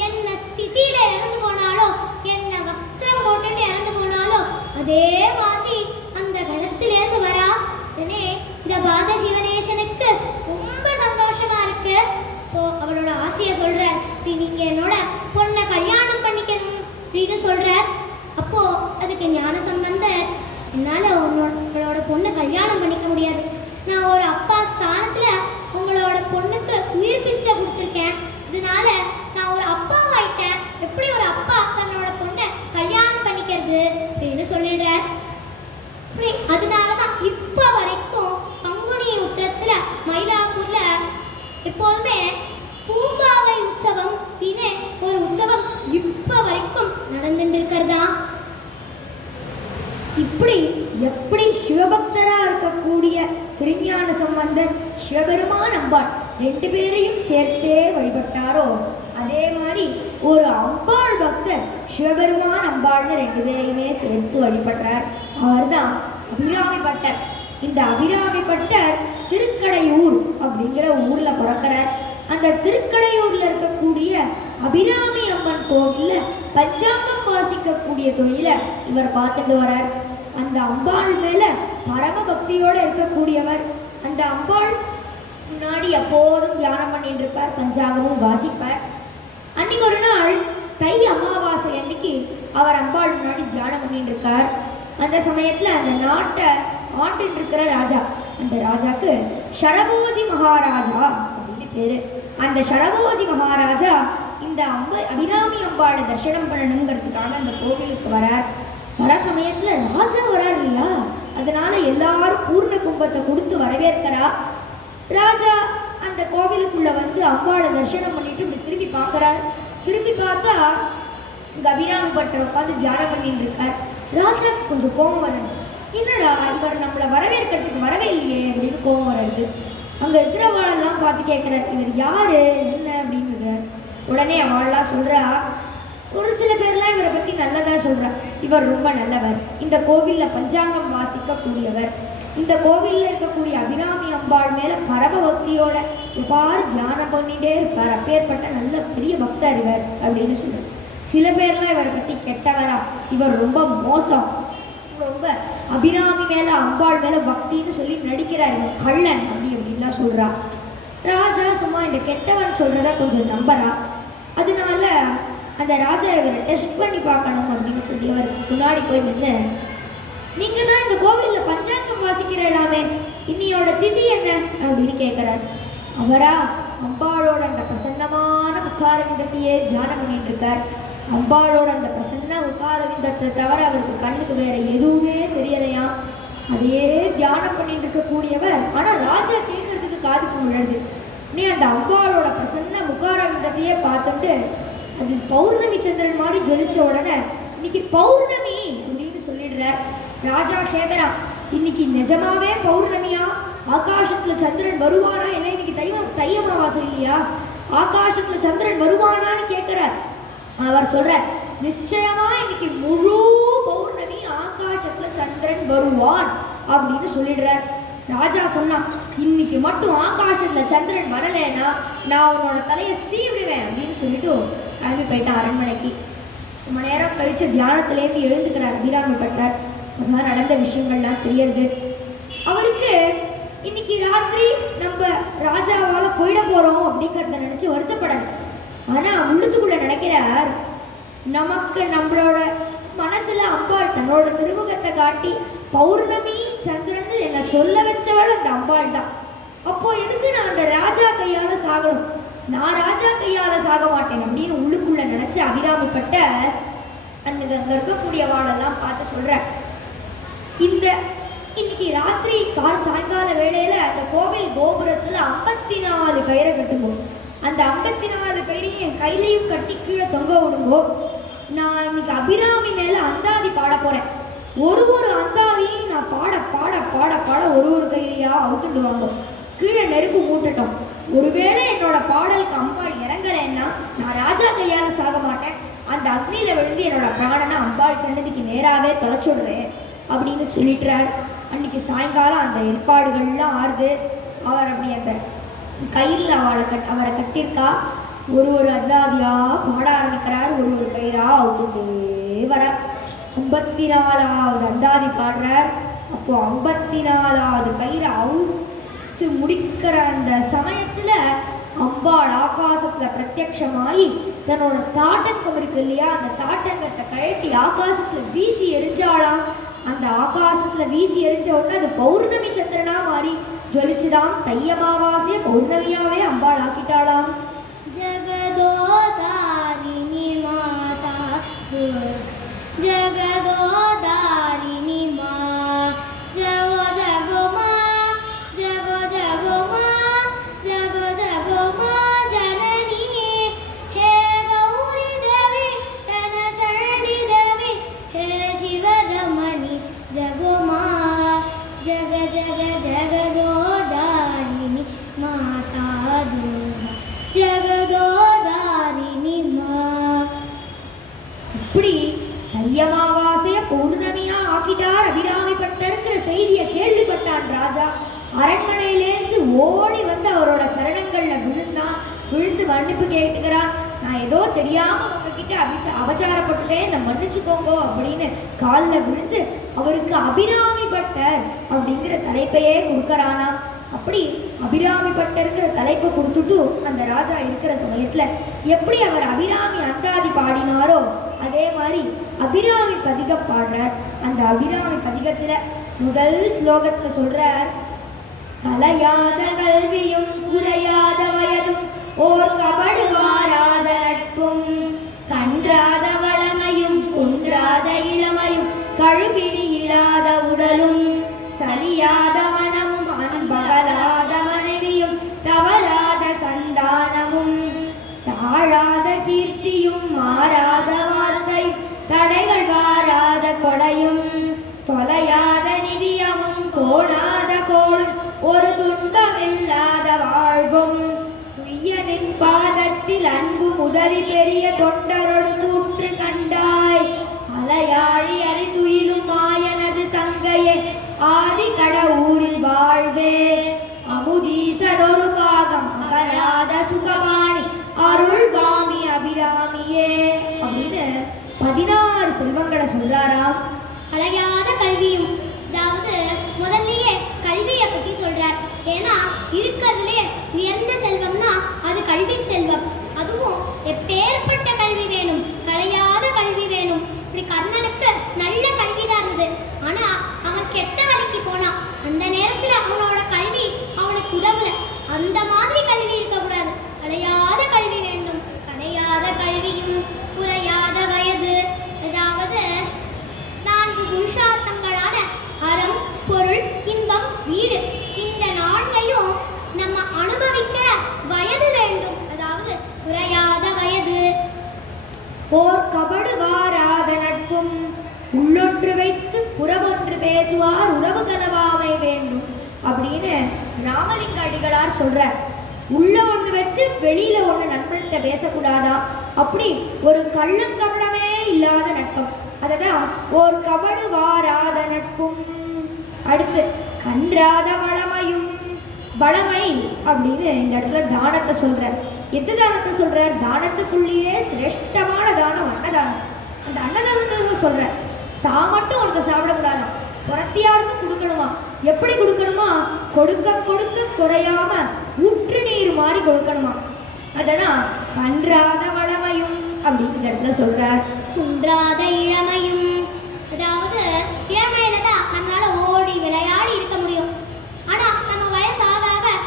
என்ன ஸ்திதியில இறந்து போனாலோ, என்ன வஸ்திரம் போட்டுட்டு இறந்து போனாலோ அதே மாதிரி அந்த கடத்துல இருந்து வரா. உடனே இத பாத சிவநேசனுக்கு ரொம்ப சந்தோஷமா இருக்கு. இப்போ அவளோட ஆசைய சொல்றார். நீங்க என்னோட பொண்ணை கல்யாணம் பண்ணிக்கணும் அப்படின்னு சொல்றார். அப்போ அதுக்கு ஞான சம்பந்தர், என்னால உங்களோட பொண்ணை கல்யாணம் பண்ணிக்க முடியாது. நான் ஒரு அப்பா ஸ்தானத்துல உங்களோட பொண்ணுக்கு உயிர் பிச்சை கொடுத்துருக்கேன். இதனால நான் ஒரு அப்பாவாயிட்டேன். எப்படி ஒரு அப்பா தன்னோட பொண்ணை கல்யாணம் பண்ணிக்கிறது அதனாலதான் இப்ப வரைக்கும் பங்குனி உத்திரத்துல மயிலாப்பூர்ல எப்போதுமே பூம்பாவை உற்சவம் அப்படின்னு ஒரு உற்சவம் இப்ப வரைக்கும் நடந்துட்டு இருக்கிறதா. இப்படி எப்படி சிவபக்தரா இருக்கக்கூடிய திருஞான சம்பந்தர் சிவபெருமான் அம்பாள் ரெண்டு பேரையும் சேர்த்தே வழிபட்டாரோ அதே மாதிரி ஒரு அம்பாள் பக்தர் சிவபெருமான் அம்பாள்னு ரெண்டு பேரையுமே சேர்த்து வழிபடுறார். அவர்தான் அபிராமி பட்டர். இந்த அபிராமி பட்டர் திருக்கடையூர் அப்படிங்கிற ஊர்ல பிறக்கிறார். அந்த திருக்கடையூர்ல இருக்கக்கூடிய அபிராமி அம்மன் கோவில்ல பஞ்சாங்கம் வாசிக்கக்கூடிய தொழில இவர் பார்த்துட்டு வரார். அந்த அம்பாள் மேல பரம பக்தியோட இருக்கக்கூடியவர். அந்த அம்பாள் முன்னாடி எப்போதும் தியானம் பண்ணிட்டு இருப்பார், பஞ்சாங்கமும் வாசிப்பார். அன்னைக்கு ஒரு நாள் தை அமாவாசை அன்னைக்கு அவர் அம்பாள் முன்னாடி தியானம் பண்ணிட்டு இருக்கார். அந்த சமயத்துல அந்த நாட்டை ஆண்டுட்டு இருக்கிற ராஜா, அந்த ராஜாக்கு சரபோஜி மகாராஜா அப்படின்னு பேரு. அந்த சரபோஜி மகாராஜா இந்த அபிராமி அம்பாளை தரிசனம் பண்ணணுங்கிறதுக்காக அந்த கோவிலுக்கு வரார். வர சமயத்துல ராஜா வரார் இல்லையா, அதனால எல்லாரும் பூர்ண கும்பத்தை கொடுத்து வரவேற்கிறா. ராஜா அந்த கோவிலுக்குள்ள வந்து அம்பாளை தரிசனம் பண்ணிட்டு இப்படி திரும்பி பார்க்கறார். திரும்பி பார்த்தா இந்த அபிராமி பட்டர் உட்காந்து தியானம் பண்ணிட்டு இருக்கார். ராஜாவுக்கு கொஞ்சம் கோபம் வருது. என்னடா இவர் நம்மளை வரவேற்கிறதுக்கு வரவே இல்லையே அப்படின்னு கோபம் வருது. அங்க இருக்கிறவாளெல்லாம் பார்த்து கேட்கிறார், இவர் யாரு என்ன அப்படின்னு. உடனே அவள்லாம் சொல்றா, ஒரு சில பேர்லாம் இவரை பத்தி நல்லதா சொல்றா. இவர் ரொம்ப நல்லவர், இந்த கோவில்ல பஞ்சாங்கம் வாசிக்க கூடியவர், இந்த கோவில்ல இருக்கக்கூடிய அபிராமி அம்பாள் மேல பரமபக்தியோட எவ்வாறு தியானம் பண்ணிட்டே இருப்பார், அப்பேற்பட்ட நல்ல பெரிய பக்தர் இவர் அப்படின்னு சொல்றார். சில பேர்லாம் இவரை பத்தி கெட்டவரா, இவர் ரொம்ப மோசம், ரொம்ப அபிராமி மேல அம்பாள் மேல பக்தின்னு சொல்லி நடிக்கிறார், இவர் கள்ளன் அப்படின்லாம் சொல்றா. ராஜா சும்மா இந்த கெட்டவன் சொல்றதா கொஞ்சம் நம்பரா. அதனால அந்த ராஜா இவரை டெஸ்ட் பண்ணி பார்க்கணும் அப்படின்னு சொல்லி அவருக்கு முன்னாடி போய் நின்று, நீங்க தான் இந்த கோவில்ல பஞ்சாங்கம் வாசிக்கிறாமே, இன்னையோட திதி என்ன அப்படின்னு கேட்கிறார். அவரா அம்பாளோட அந்த பிரசன்னமான முக்காரவிந்தத்தையே தியானம் பண்ணிட்டு இருக்கார். அம்பாளோட அந்த பிரசன்ன முக்காரவிந்தத்தை தவிர அவருக்கு கண்ணுக்கு வேற எதுவுமே தெரியலையா. அதையே தியானம் பண்ணிட்டு இருக்கக்கூடியவர். ஆனா ராஜா கேட்கறதுக்கு காதுக்கு விழுது. நீ அந்த அம்பாளோட பிரசன்ன முக்காரவிந்தத்தையே பார்த்துட்டு அது பௌர்ணமி சந்திரன் மாதிரி ஜொலிச்ச உடனே இன்னைக்கு பௌர்ணமி அப்படின்னு சொல்லிடுறார். ராஜா கேட்கிறான், இன்னைக்கு நிஜமாவே பௌர்ணமியா, ஆகாசத்துல சந்திரன் வருவானா, என்ன இன்னைக்கு தை அமாவாசை இல்லையா, ஆகாசத்துல சந்திரன் வருவானான்னு கேட்கிறார். அவர் சொல்ற, நிச்சயமா இன்னைக்கு முழு பௌர்ணமி, ஆகாசத்துல சந்திரன் வருவான் அப்படின்னு சொல்லிடுறார். ராஜா சொன்னான், இன்னைக்கு மட்டும் ஆகாசத்துல சந்திரன் வரலைன்னா நான் உன்னோட தலையை சீவிடுவேன் அப்படின்னு சொல்லிட்டு கிளம்பி போயிட்டான் அரண்மனைக்கு. ரொம்ப நேரம் கழிச்சு தியானத்திலேருந்து எழுந்துக்கிறார் அபிராமி பட்டர். அதெல்லாம் நடந்த விஷயங்கள்லாம் தெரியறது. அவருக்கு இன்னைக்கு ராத்திரி நம்ம ராஜாவால போயிட போறோம் அப்படிங்கிறத நினைச்சு வருத்தப்படல. ஆனா உள்ளத்துக்குள்ள நினைக்கிறார், நமக்கு நம்மளோட மனசுல அம்பாள் தன்னோட திருமுகத்தை காட்டி பௌர்ணமி சந்திரன் என்னை சொல்ல வச்சவள் அந்த அம்பாள் தான். அப்போ எதுக்கு நான் அந்த ராஜா கையால சாகணும், நான் ராஜா கையால சாக மாட்டேன் அப்படின்னு உள்ளுக்குள்ள நினைச்சு அபிராமப்பட்ட அங்க இருக்கக்கூடிய வாழெல்லாம் பார்த்து சொல்ற, இன்னைக்கு ராத்திரி சாயங்கால வேளையில அந்த கோவில் கோபுரத்துல 54 கயிறை கட்டுங்கோ, அந்த 54 கயிறையும் என் கையிலையும் கட்டி கீழே தொங்க விடுங்கோ. நான் இன்னைக்கு அபிராமி மேல அந்தாதி பாட போறேன். ஒரு அந்தாதியும் நான் பாட பாட பாட பாட ஒரு கயிறையா அவுத்துடுவாங்க. கீழே நெருப்பு மூட்டட்டும். ஒருவேளை என்னோட பாடலுக்கு அம்பாள் இறங்கலைன்னா நான் ராஜா கையால சாக மாட்டேன், அந்த அக்னியில விழுந்து என்னோட பிராணனை அம்பாள் சன்னதிக்கு நேராகவே தொலைச்சுடுறேன் அப்படின்னு சொல்லிட்டுறார். அன்னைக்கு சாயங்காலம் அந்த ஏற்பாடுகள்லாம் ஆறுது. அவர் அப்படி அந்த கயிறில் அவரை கட்டியிருக்கா. ஒரு அந்தாதியா பாட ஆரம்பிக்கிறார். ஒரு கயிறா அவுத்துட்டே வர 54வது அந்தாதி பாடுறார். அப்போ 54வது கயிறை அவுத்து முடிக்கிற அந்த சமயத்துல அம்பாள் ஆகாசத்துல பிரத்யட்சமாயி தன்னோட தாட்டங்கம் இருக்கு இல்லையா, அந்த தாட்டங்கத்தை கழட்டி ஆகாசத்துல வீசி எரிஞ்சாளாம். அந்த ஆகாசத்துல வீசி எரிஞ்ச உடனே அது பௌர்ணமி சந்திரனா மாறி ஜொலிச்சுதான் தையமாவாசிய பௌர்ணமியாவே அம்பாள் ஆக்கிட்டாளாம். ஜகதோதாரிணி மாதா ஜகதோதாரிணி மா அரண்மனையிலேருந்து ஓடி வந்து அவரோட சரணங்களில் விழுந்து மன்னிப்பு கேட்டுக்கிறான். நான் ஏதோ தெரியாம உங்ககிட்ட அபச்சாரப்பட்டுட்டேன், என்னை மன்னிச்சுக்கோங்க அப்படின்னு காலில் விழுந்து அவருக்கு அபிராமி பட்டர் அப்படிங்கிற தலைப்பையே கொடுக்கறானா. அப்படி அபிராமி பட்டருங்கிற தலைப்பை கொடுத்துட்டு அந்த ராஜா இருக்கிற சமயத்துல எப்படி அவர் அபிராமி அந்தாதி பாடினாரோ அதே மாதிரி அபிராமி பதிகம் பாடுறார். அந்த அபிராமி பதிகத்துல முதல் ஸ்லோகத்துல சொல்றார், கலையாத கல்வியும் குறையாத வயதும் ஓர் கபடு வாராத நட்பும் கன்றாத வளமையும் குன்றாத இளமையும் கழுவிழி இல்லாத உடலும் சலியாத மனமும் அன்பகலாத மனைவியும் தவறாத சந்தானமும் தாழாத கீர்த்தியும் மாறாத வார்த்தையும் தடைகள் வாராத கொடையும் தொலையாத நிதியமும் கோணாத கோளும் ஒரு துன்பமில்லாத வாழ்வும் உய்யனின் பாதத்தில் அன்பு முதலி பெரிய தொண்டரொடு கூற்று கண்டாய் அலையாழி அழித்துயிலும் மாயனது தங்கையே ஆதி கட ஊரில் வாழ்வே அமுதீசர் ஒரு பாகம் அகலாத சுகபாணி அருள் பாமி அபிராமியே அப்படின்னு 16 செல்வங்களை சொல்றாராம். அழையாத கல்வியும், அதாவது முதல்லயே கல்வியை பத்தி சொல்றார். ஏன்னா இருக்கிறதுலே உயர்ந்த செல்வம்னா அது கல்வி செல்வம். அதுவும் எப்பேற்பட்ட கல்வி வேணும், கலையாத கல்வி வேணும். இப்படி கர்ணனுக்கு நல்ல கல்விதான் இருந்தது, ஆனா அவன் கெட்ட வழிக்கு போனான். அந்த நேரத்துல அவனோட கல்வி அவனுக்கு உதவல. அந்த மாதிரி கல்வி இருக்கக்கூடாது, கலையாத கல்வி வேண்டும். கலையாத கல்வியும் குறையாத வயது, அதாவது 4 புருஷார்த்தங்களான அறம், பொருள், இன்பம், வீடு, இந்த 4ஐயும் நம்ம அனுபவிக்கிற வயது வேண்டும். அதாவது குறையாத வயது. ஓர் கபடு வாராத நட்பும் உள்ளொன்று வைத்து புறமொன்று பேசுவார் உறவு கலவாமை வேண்டும் அப்படின்னு ராமலிங்க அடிகளார் சொல்றார். உள்ள ஒன்று வச்சு வெளியில ஒன்று நண்பன்கிட்ட பேசக்கூடாதா, அப்படி ஒரு கள்ளங்கபடமே இல்லாத நட்பம், அததான் ஓர் கபடு வாராத நட்பும். அடுத்து கன்றாத வளமையும். வளமை அப்படின்னு இந்த இடத்துல தானத்தை சொல்றார். எந்த தானத்தை சொல்றார்? தானத்துக்குள்ளேயே சிரேஷ்டமான தானம் அன்னதானம். அந்த அன்னதானத்தை சொல்றார். தான் மட்டும் உனக்கு சாப்பிடக்கூடாது, புறத்தியாருக்கும் கொடுக்கணுமா. எப்படி கொடுக்கணுமா? கொடுக்க கொடுக்க குறையாம ஊற்று நீர் மாதிரி கொடுக்கணுமா. அததான் கன்றாத வளமையும் அப்படின்னு இந்த இடத்துல சொல்றார். குன்றாத இளமையும், அதாவது இளமையில தான் நம்மளால ஓடி விளையாடி இருக்க முடியும். ஆனா நம்ம வயசாக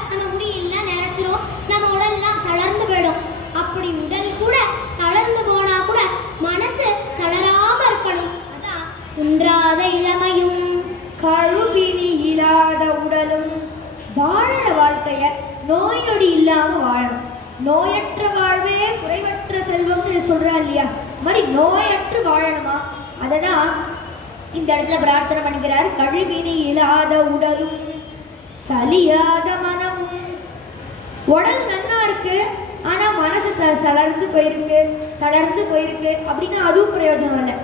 நம்ம முடியெல்லாம் நினைச்சிரும், நம்ம உடல்லாம் தளர்ந்து போயிடும். அப்படி உடல் கூட தளர்ந்து போனா கூட மனசு தளராம இருக்கணும். அதான் குன்றாத இளமையும். கழுவினி இல்லாத உடலும். வாழற வாழ்க்கைய நோய் நொடி இல்லாம வாழணும். நோயற்ற வாழ்வே குறைவற்ற செல்வம்னு சொல்றா இல்லையா, மாதிரி நோயற்று வாழணுமா. அததான் இந்த இடத்துல பிரார்த்தனை பண்ணிக்கிறார். கழுவினி இல்லாத உடலும் சலியாத மனமும். உடல் நன்னா இருக்கு, ஆனா மனசு தளர்ந்து போயிருக்கு அப்படின்னா அதுவும் பிரயோஜனம் இல்லை.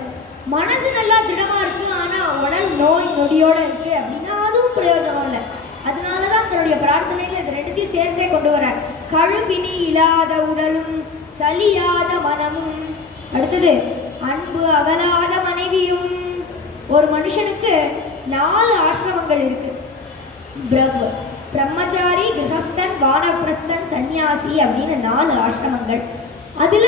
மனசு நல்லா திடமா இருக்கு, ஆனா உடல் நோய் நொடியோட இருக்கு அப்படின்னா அதுவும் பிரயோஜனம் இல்லை. அதனாலதான் தன்னுடைய பிரார்த்தனையில இது ரெண்டுத்தையும் சேர்த்தே கொண்டு வர. கழுவினி இல்லாத உடலும் சலியாத மனமும். அடுத்தது அன்பு அகலாத மனைவியும். ஒரு மனுஷனுக்கு 4 ஆசிரமங்கள் இருக்கு. பிரம்மச்சாரி, கிரகஸ்தன், வானப்பிரஸ்தன், சன்னியாசி அப்படின்னு 4 ஆசிரமங்கள். அதுல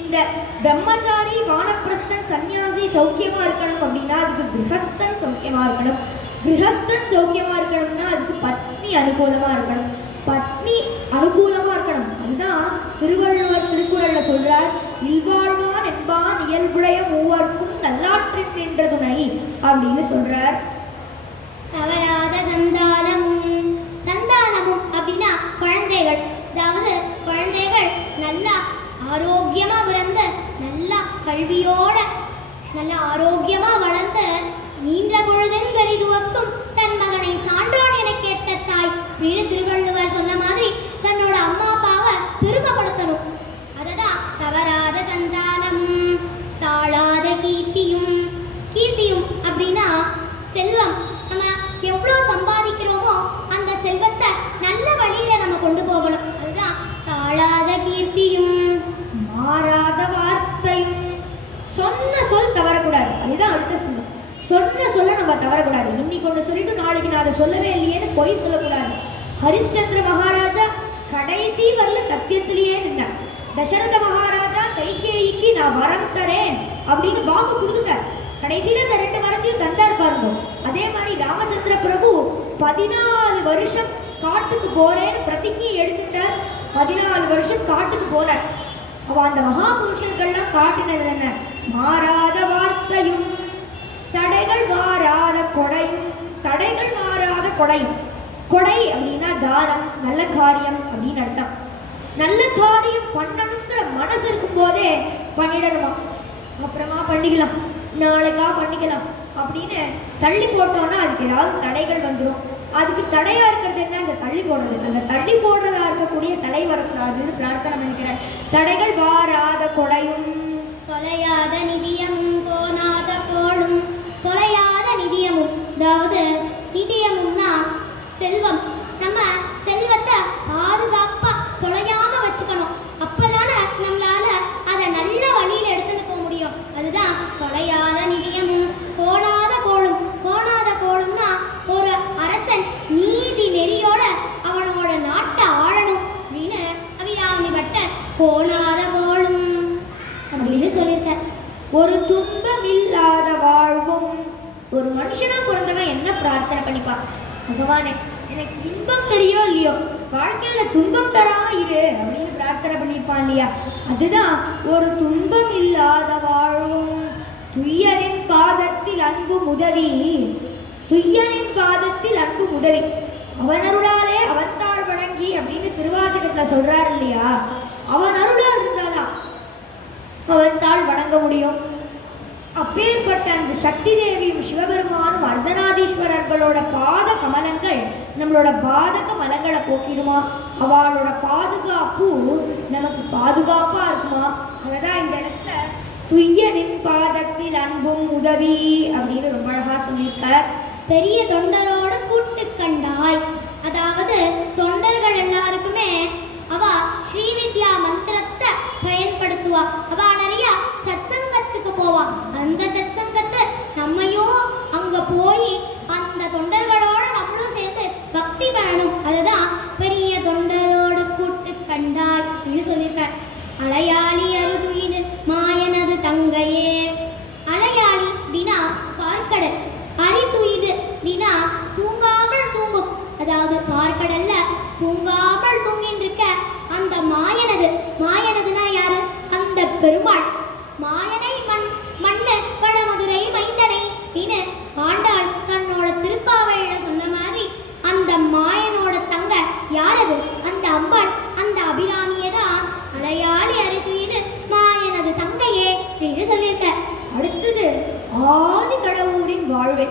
இந்த பிரம்மச்சாரி, வானப்பிரஸ்தன், சன்னியாசி சௌக்கியமா இருக்கணும் அப்படின்னா அதுக்கு கிரகஸ்தன் சௌக்கியமா இருக்கணும். கிரகஸ்தன் சௌக்கியமா இருக்கணும்னா அதுக்கு பத்னி அனுகூலமா இருக்கணும். பத்னி அனுகூலமா இருக்கணும். அதுதான் திருவள்ளுவர் திருக்குறள்ல சொல்றார், இல்வாழ்வான் என்பான் இயல்புடைய மூவர்க்கும் நல்லாற்றின் என்ற துணை அப்படின்னு சொல்றார். தவறாத சந்தானமும் அப்படின்னா குழந்தைகள். அதாவது குழந்தைகள் நல்லா ஆரோக்கியமா பிறந்து நல்லா கல்வியோட நல்லா ஆரோக்கியமா வளர்ந்து நீண்ட பொழுதின் பெரிதுவக்கும் தன் மகனை சான்றோன் என கேட்ட தாய் வீடு திருவள்ளுவர் சொன்ன மாதிரி தன்னோட அம்மா அப்பாவை பெருமைப்படுத்தணும். அததான் தவறாத சந்தானமும் தாழாத கீர்த்தியும். கீர்த்தியும் அப்படின்னா செல்வம். நம்ம எவ்வளோ சம்பாதிக்க நம்ம தவறக்கூடாது. இன்னைக்கு ஒன்று சொல்லிட்டு நாளைக்கு நான் அதை சொல்லவே இல்லையேன்னு பொய் சொல்லக்கூடாது. ஹரிஷ்சந்திர மகாராஜா கடைசி வரல சத்தியத்திலேயே நின்றார். தசரத மகாராஜா கைகேயிக்கு நான் வரம் தரேன் அப்படின்னு வாக்கு கொடுத்தார். கடைசியில இந்த 2 வரத்தையும் தந்தார் பாருங்க. அதே மாதிரி ராமச்சந்திர பிரபு 14 வருஷம் காட்டுக்கு போறேன்னு பிரதிஜை எடுத்துட்டார். 14 வருஷம் காட்டுக்கு போனார். அவ அந்த மகாபுருஷர்கள்லாம் காட்டினது என்ன? மாறாத வார்த்தையும் தடைகள் மாறாத கொடையும். தடைகள் மாறாத கொடையும். கொடை அப்படின்னா தானம், நல்ல காரியம் அப்படின்னு அர்த்தம். நல்ல காரியம் பண்ணணுங்கிற மனசு இருக்கும் போதே பண்ணிடணுமா, அப்புறமா பண்ணிக்கலாம், நாளைக்கா பண்ணிக்கலாம் அப்படின்னு தள்ளி போட்டோம்னா அதுக்கு ஏதாவது தடைகள் வந்துடும். அதுக்கு தடையா இருக்கிறது என்ன? அந்த தள்ளி போடுறது. அந்த தள்ளி போடுறதா இருக்கக்கூடிய தடை வரக்கூடாதுன்னு பிரார்த்தனை பண்ணிக்கிறேன். தடைகள் வாராத கொடையும். தொலையாத நிதியமும் தோணாத கோளும். தொலையாத நிதியமும், அதாவது நிதியமும்னா செல்வம். நம்ம செல்வத்தை பாதுகாப்பா தொலையாம வச்சுக்கணும். அப்பதானே நம்மளால அதை நல்ல வழியில எடுத்துட்டு போக முடியும். அதுதான் தொலையாத நிதியமும் கோணாத கோளும். கோணாத கோளும்னா ஒரு அரசன் நீதி நெறியோட அவனோட நாட்டை ஆளணும் அப்படின்னு அபிராமி பட்டர் கோணாத கோளும் அப்படின்னு சொல்லியிருக்க. ஒரு துன்பம் இல்லாத வாழ்வும். ஒரு மனுஷனா பிறந்தவன் என்ன பிரார்த்தனை பண்ணிப்பா? பகவானே எனக்கு இன்பம் தெரியும் இல்லையோ, வாழ்க்கையில துன்பம் தராம இரு அப்படின்னு பிரார்த்தனை பண்ணியிருப்பான் இல்லையா? அதுதான் ஒரு துன்பம் இல்லாத வாழ்வும். துய்யரின் பாதத்தில் அன்பு உதவி. துய்யரின் பாதத்தில் அன்பு உதவி. அவனருளாலே அவன்தாள் வணங்கி அப்படின்னு திருவாசகத்துல சொல்றாரு இல்லையா? அவன் அருளா இருந்தாதான் அவன்தாள் வணங்க முடியும். அப்பேற்பட்ட அந்த சக்தி தேவியும் சிவபெருமானும் அர்த்தநாதீஸ்வரர்களோட பாத கமலங்கள் நம்மளோட பாதக மலங்களை போக்கிடுமா. அவளோட பாதுகாப்பு நமக்கு பாதுகாப்பா இருக்குமா. அததான் இந்த இடத்துல துய்யனின் பாதத்தில் அன்பும் உதவி அப்படின்னு ரொம்ப அழகா சொல்லியிருக்க. பெரிய தொண்டரோட கூட்டு கண்டாய், அதாவது தொண்டர்கள் எல்லாருக்குமே அவ ஸ்ரீவித்யா மந்திரத்தை பயன்படுத்துவா. அவ நிறைய சத்சங்கத்துக்கு போவா. அந்த சத்சங்கத்தை நம்மையும் அங்க போய் அந்த தொண்டர்களோட நம்மளும் சேர்ந்து பக்தி பண்ணணும். அதுதான் பெரிய தொண்டரோடு கூட்டு கண்டாய் அப்படின்னு சொல்லியிருக்க. அலையாளி அருதுயிடு மாயனது தங்கையே. அலையாளி அப்படின்னா பார்க்கடல். அரிதுயிடு அப்படின்னா தூங்காமல் தூங்கும். அதாவது பார்க்கடல்ல தூங்காமல் தூங்கின்னு இருக்க அந்த மாயனது. மாயனதுனா யாரு? அந்த பெருமாள். மாயனை மண்ணு வடமதுரை மைந்தனை அப்படின்னு ஆண்டாள் தன்னோட திருப்பாவையில சொன்ன மாதிரி அந்த மாயனோட தங்க யாரது? அந்த அம்பாள், அந்த அபிராமியே தான் அலையாளி அரிதுயிடு மாயனது தங்கையே அப்படின்னு சொல்லியிருக்க. அடுத்தது ஆதி கடவுரின் வாழ்வை.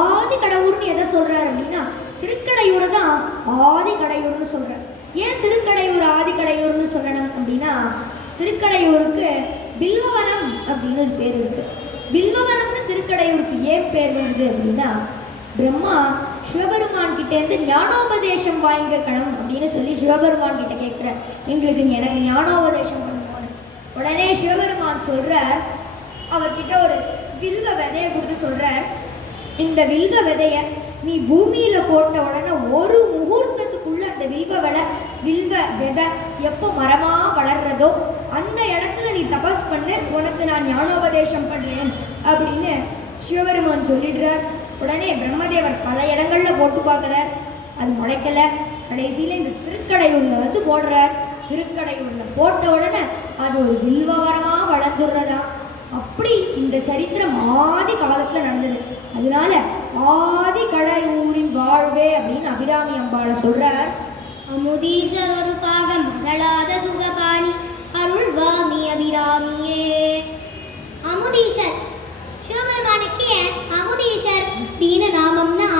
ஆதி கடவுர்னு எதை சொல்றாரு அப்படின்னா திருக்கடையூரை தான் ஆதி கடையூர்னு சொல்றார். ஏன் திருக்கடையூர் ஆதி கடையூர்னு சொல்லணும் அப்படின்னா திருக்கடையூருக்கு வில்வவனம் அப்படின்னு ஒரு பேர் இருக்கு. வில்வவனம்னு திருக்கடையூருக்கு ஏன் பேர் வருது அப்படின்னா பிரம்மா சிவபெருமான் கிட்ட இருந்து ஞானோபதேசம் வாங்கிக்கணும் அப்படின்னு சொல்லி சிவபெருமான் கிட்ட கேட்குற, எங்களுக்கு எனக்கு ஞானோபதேசம் பண்ணுவோம். உடனே சிவபெருமான் சொல்றார், அவர்கிட்ட ஒரு வில்வ விதையை கொடுத்து சொல்றார், இந்த வில்வ விதைய நீ பூமியில போட்ட உடனே ஒரு முகூர்த்தத்துக்குள்ள அந்த வில்வ விதை எப்போ மரமா வளர்றதோ அந்த இடத்துல நீ தபஸ் பண்ணு, உனக்கு நான் ஞானோபதேசம் பண்றேன் அப்படின்னு சிவபெருமான் சொல்லிடுறார். உடனே பிரம்மதேவர் பல இடங்கள்ல போட்டு பார்க்குறார், அது முளைக்கல. கடைசியில இந்த திருக்கடையூர்ல வந்து போடுறார். திருக்கடையூர்ல போட்ட உடனே அது ஒரு வில்வவரமா வளர்ந்துடுறதா. அப்படி இந்த சரித்திரம் ஆதி காலத்துல நடந்தது. அதனால ஆதி கடையூரின் வாழ்வே அப்படின்னு அபிராமி அம்பாளை சொல்றார். அமுதீசர் ஒரு பாகம் மகளாத சுகபாணி அருள்வாமி அபிராமியே. அமுதீசர் சிவபெருமானுக்கு ஏன் அமுதீசர் அப்படின்னு நாமம்னா,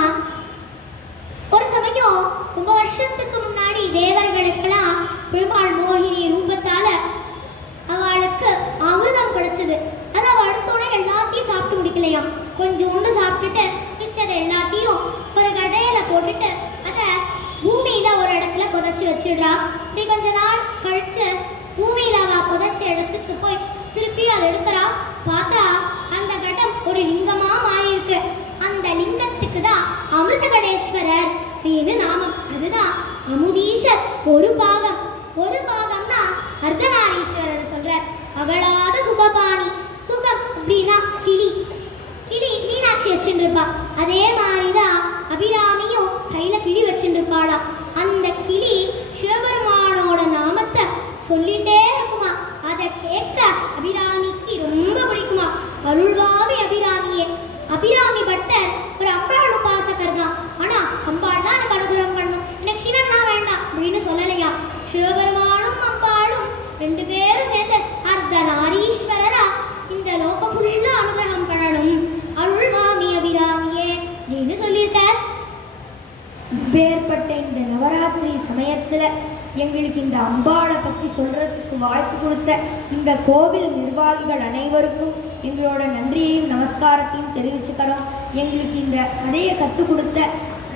ஒரு சமயம் ரொம்ப வருஷத்துக்கு முன்னாடி தேவர்களுக்கெல்லாம் பெருமாள் மோகினி ரூபத்தால அவளுக்கு அமிர்தம் கிடைச்சது. அதை அவள் அடுத்தோடனே எல்லாத்தையும் சாப்பிட்டு முடிக்கலையாம். கொஞ்சோண்டு சாப்பிட்டுட்டு மிச்சதை எல்லாத்தையும் ஒரு கடையில போட்டுட்டு அதை பூமியில ஒரு இடத்துல புதைச்சி வச்சிடுறா. இப்படி கொஞ்ச நாள் கழிச்சு பூமியில அவ புதைச்ச இடத்துக்கு போய் திருப்பி அதை எடுக்கிறா. பார்த்தா அந்த கடம் ஒரு லிங்கமா மாறி இருக்கு. அந்த வச்சுருப்பா. அதே மாதிரிதான் அபிராமியும் கையில கிளி வச்சுருப்பாளாம். அந்த கிளி சிவபெருமானோட நாமத்தை சொல்லிட்டே இருக்குமா. அதை கேட்க அபிராமிக்கு ரொம்ப பிடிக்குமா. அருள்வாவி அபிராமியே. அபிராமி பட்டர் ஒரு அம்பாள் உபாசகர் தான். ஆனா அம்பாள் தான் எனக்கு அனுகிரகம் பண்ணும், எனக்கு சிவன்னா வேண்டாம் அப்படின்னு சொல்லலையா. சிவபெருமானும் அம்பாளும் ரெண்டு பேரும் சேர்ந்து அர்த்தநாரீஸ்வரரா இந்த லோகம் ஃபுல்லா அனுகிரகம் பண்ணணும். அருள்வாமி அபிராமியே அப்படின்னு சொல்லியிருக்கார். வேறுபட்ட இந்த நவராத்திரி சமயத்துல எங்களுக்கு இந்த அம்பாளை பற்றி சொல்றதுக்கு வாய்ப்பு கொடுத்த இந்த கோவில் நிர்வாகிகள் அனைவருக்கும் எங்களோட நன்றியையும் நமஸ்காரத்தையும் தெரிவிச்சுக்கிறோம். எங்களுக்கு இந்த கதையை கற்றுக் கொடுத்த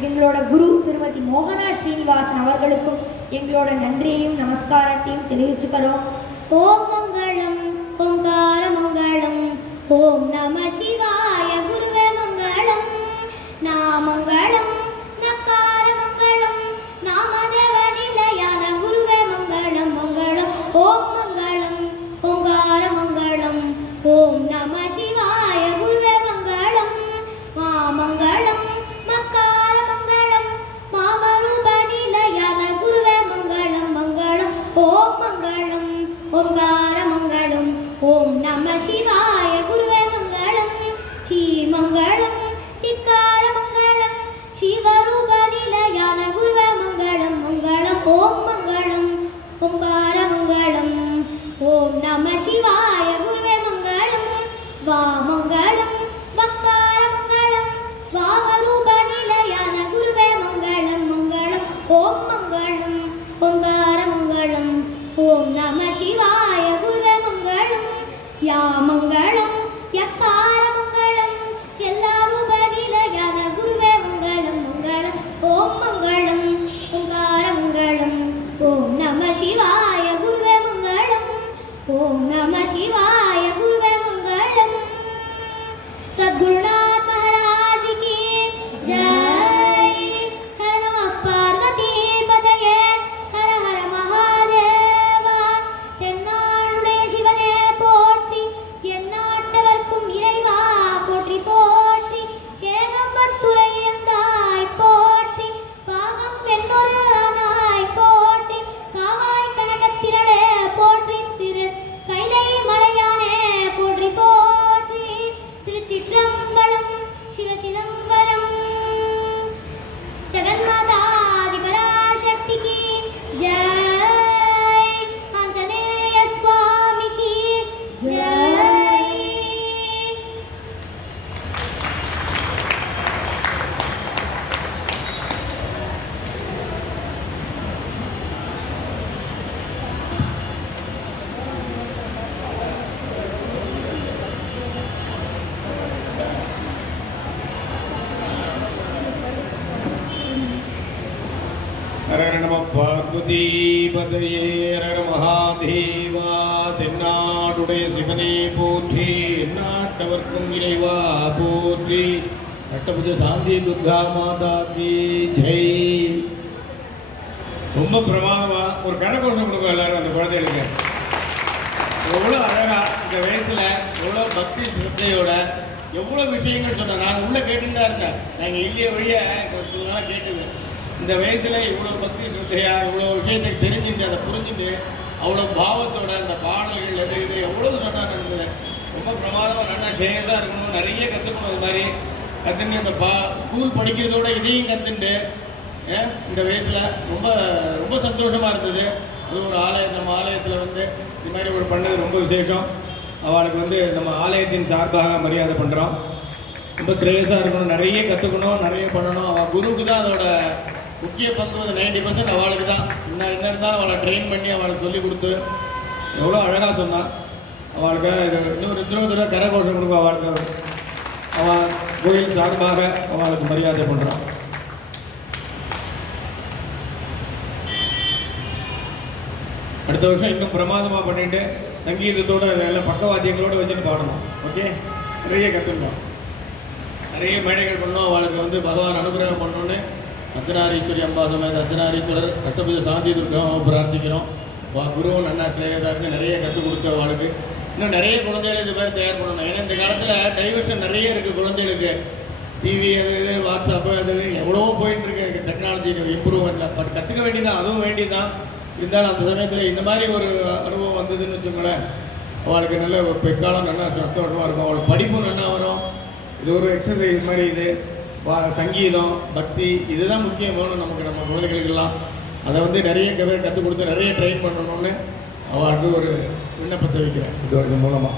எங்களோட குரு திருமதி மோகனா ஸ்ரீனிவாசன் அவர்களுக்கும் எங்களோட நன்றியையும் நமஸ்காரத்தையும் தெரிவிச்சுக்கிறோம். ஓம் மங்களம் ஓங்கார மங்களம் ஓம் நம சிவாய குருவே மங்களம் நாமங்களம் நக்கார மங்களம் நாமதேவ நிலையான குருவே மங்களம் மங்களம் ஓம் மங்களம் ஓங்கார மங்களம் ஓம் நம சிவாய குருவே மங்களம் மாமங்களம் மக்கார மங்களம் மாமரூப நிலையான குருவே மங்களம் மங்களம் ஓம் மங்களம் ஓங்கார மங்களம் ஓம் நம சிவாய குருவே மங்களம் ஸ்ரீமங்களம் சிக்கார மங்களம் சிவரூப நிலையான குருவே மங்களம் மங்களம் ஓம் மங்களம் ஓங்கார மங்களம் ஓம் நம சிவாய குருவே மங்களம் வாமங்களம் வக்கார மங்களம் வாமரூப நிலையான குருவே மங்களம் மங்களம் ஓம் மங்களம் ஓங்கார மங்களம் ஓம் நம சிவாய குருவே மங்களம் யாமங்களம் யக்கார மங்களம் எல்லா ரூப நிலையான குருவே மங்களம் மங்களம் ஓம் மங்களம் ஓங்கார மங்களம் ஓம் நம சிவாய குருவே மங்களம் ஓம் நம சிவாய குருவே மங்களம். சத்குருநாத் மகாராஜ் கி ஜெய். ஹர நம பார்வதி பதயே ஹர ஹர மகாதேவா. தென்னாடுடைய சிவனே போற்றி, எந்நாட்டவர்க்கும் இறைவா போற்றி போற்றி. ஏகம்பத்துரை எந்தாய் போற்றி, பாகம் பெண்ணொரு ஆனாய் போற்றி. காவாய் கனகத்திரளே போற்றி, திரு கைலை மலையானே போற்றி போற்றி. திருச்சிற்றம்பலம் சிவ சிதம்பரம். ஜெகன்மாதாதி பராசக்தி கி ஜெய். ஆஞ்சநேய சுவாமி கி ஜெய். ஹர நம பார்வதி பதையே ஹர மகாதேவா. தென்னாடுடைய சிவனே போற்றி, எந்நாட்டவர்க்கும் இறைவா போற்றி. அட்டபுஜ சாந்தி துர்கா மாதா கி ஜெய். ரொம்ப பிரமாதமா ஒரு கரகோஷம் கொடுக்கும் எல்லாரும் அந்த குழந்தைகளுக்கு. எவ்வளோ அழகா இந்த வயசுல எவ்வளோ பக்தி சிரத்தையோட எவ்வளோ விஷயங்கள் சொன்னேன். நாங்கள் உள்ளே கேட்டுன்னு தான் இருந்தேன், நாங்கள் இல்லையே வழிய கொஞ்சம் நாளாக கேட்டுது. இந்த வயசுல இவ்வளோ பக்தி ஸ்ரத்தையா இவ்வளோ விஷயத்தை தெரிஞ்சுட்டு அதை புரிஞ்சுட்டு அவ்வளோ பாவத்தோட அந்த பாடல்கள் எது இது எவ்வளோ சொன்னாங்க இருந்தது. ரொம்ப பிரமாதமாக நல்லா ஷேஸாக இருக்கணும், நிறைய கற்றுக்கணும். அது மாதிரி கற்றுன்னு அந்த ஸ்கூல் படிக்கிறதோட இதையும் கற்றுண்டு இந்த வயசில் ரொம்ப ரொம்ப சந்தோஷமாக இருந்தது. அது ஒரு ஆலயம், நம்ம ஆலயத்தில் வந்து இது மாதிரி ஒரு பண்ணது ரொம்ப விசேஷம். அவளுக்கு வந்து நம்ம ஆலயத்தின் சார்பாக மரியாதை பண்ணுறோம். ரொம்ப ஸ்ரேயஸாக இருக்கணும், நிறைய கற்றுக்கணும், நிறைய பண்ணணும். அவள் குருவுக்கு தான் அதோட முக்கிய பங்கு வந்து 90% அவளுக்கு தான். இன்னும் என்ன இருந்தாலும் அவளை ட்ரெயின் பண்ணி அவளுக்கு சொல்லி கொடுத்து எவ்வளோ அழகாக சொன்னான். அவளுக்கு இன்னொரு தடவை கரகோஷம் கொடுக்கும். அவளுக்கு அவள் கோயில் சார்பாக அவளுக்கு மரியாதை பண்ணுறான். அடுத்த வருஷம் இன்னும் பிரமாதமாக பண்ணிட்டு சங்கீதத்தோட நல்ல பக்கவாத்தியங்களோடு வச்சுட்டு பாடணும். ஓகே, நிறைய கற்றுக்கணும், நிறைய மேடைகள் பண்ணோம். அவளுக்கு வந்து பகவான் அனுகிரகம் பண்ணணுன்னு அர்த்தநாரீஸ்வரி அம்பா சமேத அர்த்தநாரீஸ்வரர் அஷ்டபுஜ சாந்தி துர்காவும் பிரார்த்திக்கிறோம். குருவும் நன்னா ஸ்ரேயதாக இருந்து நிறைய கற்றுக் கொடுத்த அவளுக்கு இன்னும் நிறைய குழந்தைகள் இது மாதிரி தயார் பண்ணணும். ஏன்னா இந்த காலத்தில் டைவர்ஷன் நிறைய இருக்குது குழந்தைகளுக்கு. டிவி அது இது வாட்ஸ்அப்பு அது எவ்வளவோ போயிட்டுருக்கு டெக்னாலஜி இம்ப்ரூவ்மெண்ட்டில். பட் கற்றுக்க வேண்டியதான், அதுவும் வேண்டியதான். இருந்தாலும் அந்த சமயத்தில் இந்த மாதிரி ஒரு அனுபவம் வந்ததுன்னு வச்சுக்கோங்களேன், அவளுக்கு நல்ல பிற்காலம் நல்லா சந்தோஷமாக இருக்கும், அவளுக்கு படிப்பும் நல்லா வரும். இது ஒரு எக்ஸசைஸ் மாதிரி. இது சங்கீதம், பக்தி இதுதான் முக்கியம் வேணும் நமக்கு, நம்ம குழந்தைகளுக்கெல்லாம். அதை வந்து நிறைய பேர் கற்றுக் கொடுத்து நிறைய ட்ரெயின் பண்ணணும்னு அவளுக்கு ஒரு விண்ணப்பத்தை வைக்கிறேன் இது மூலமாக.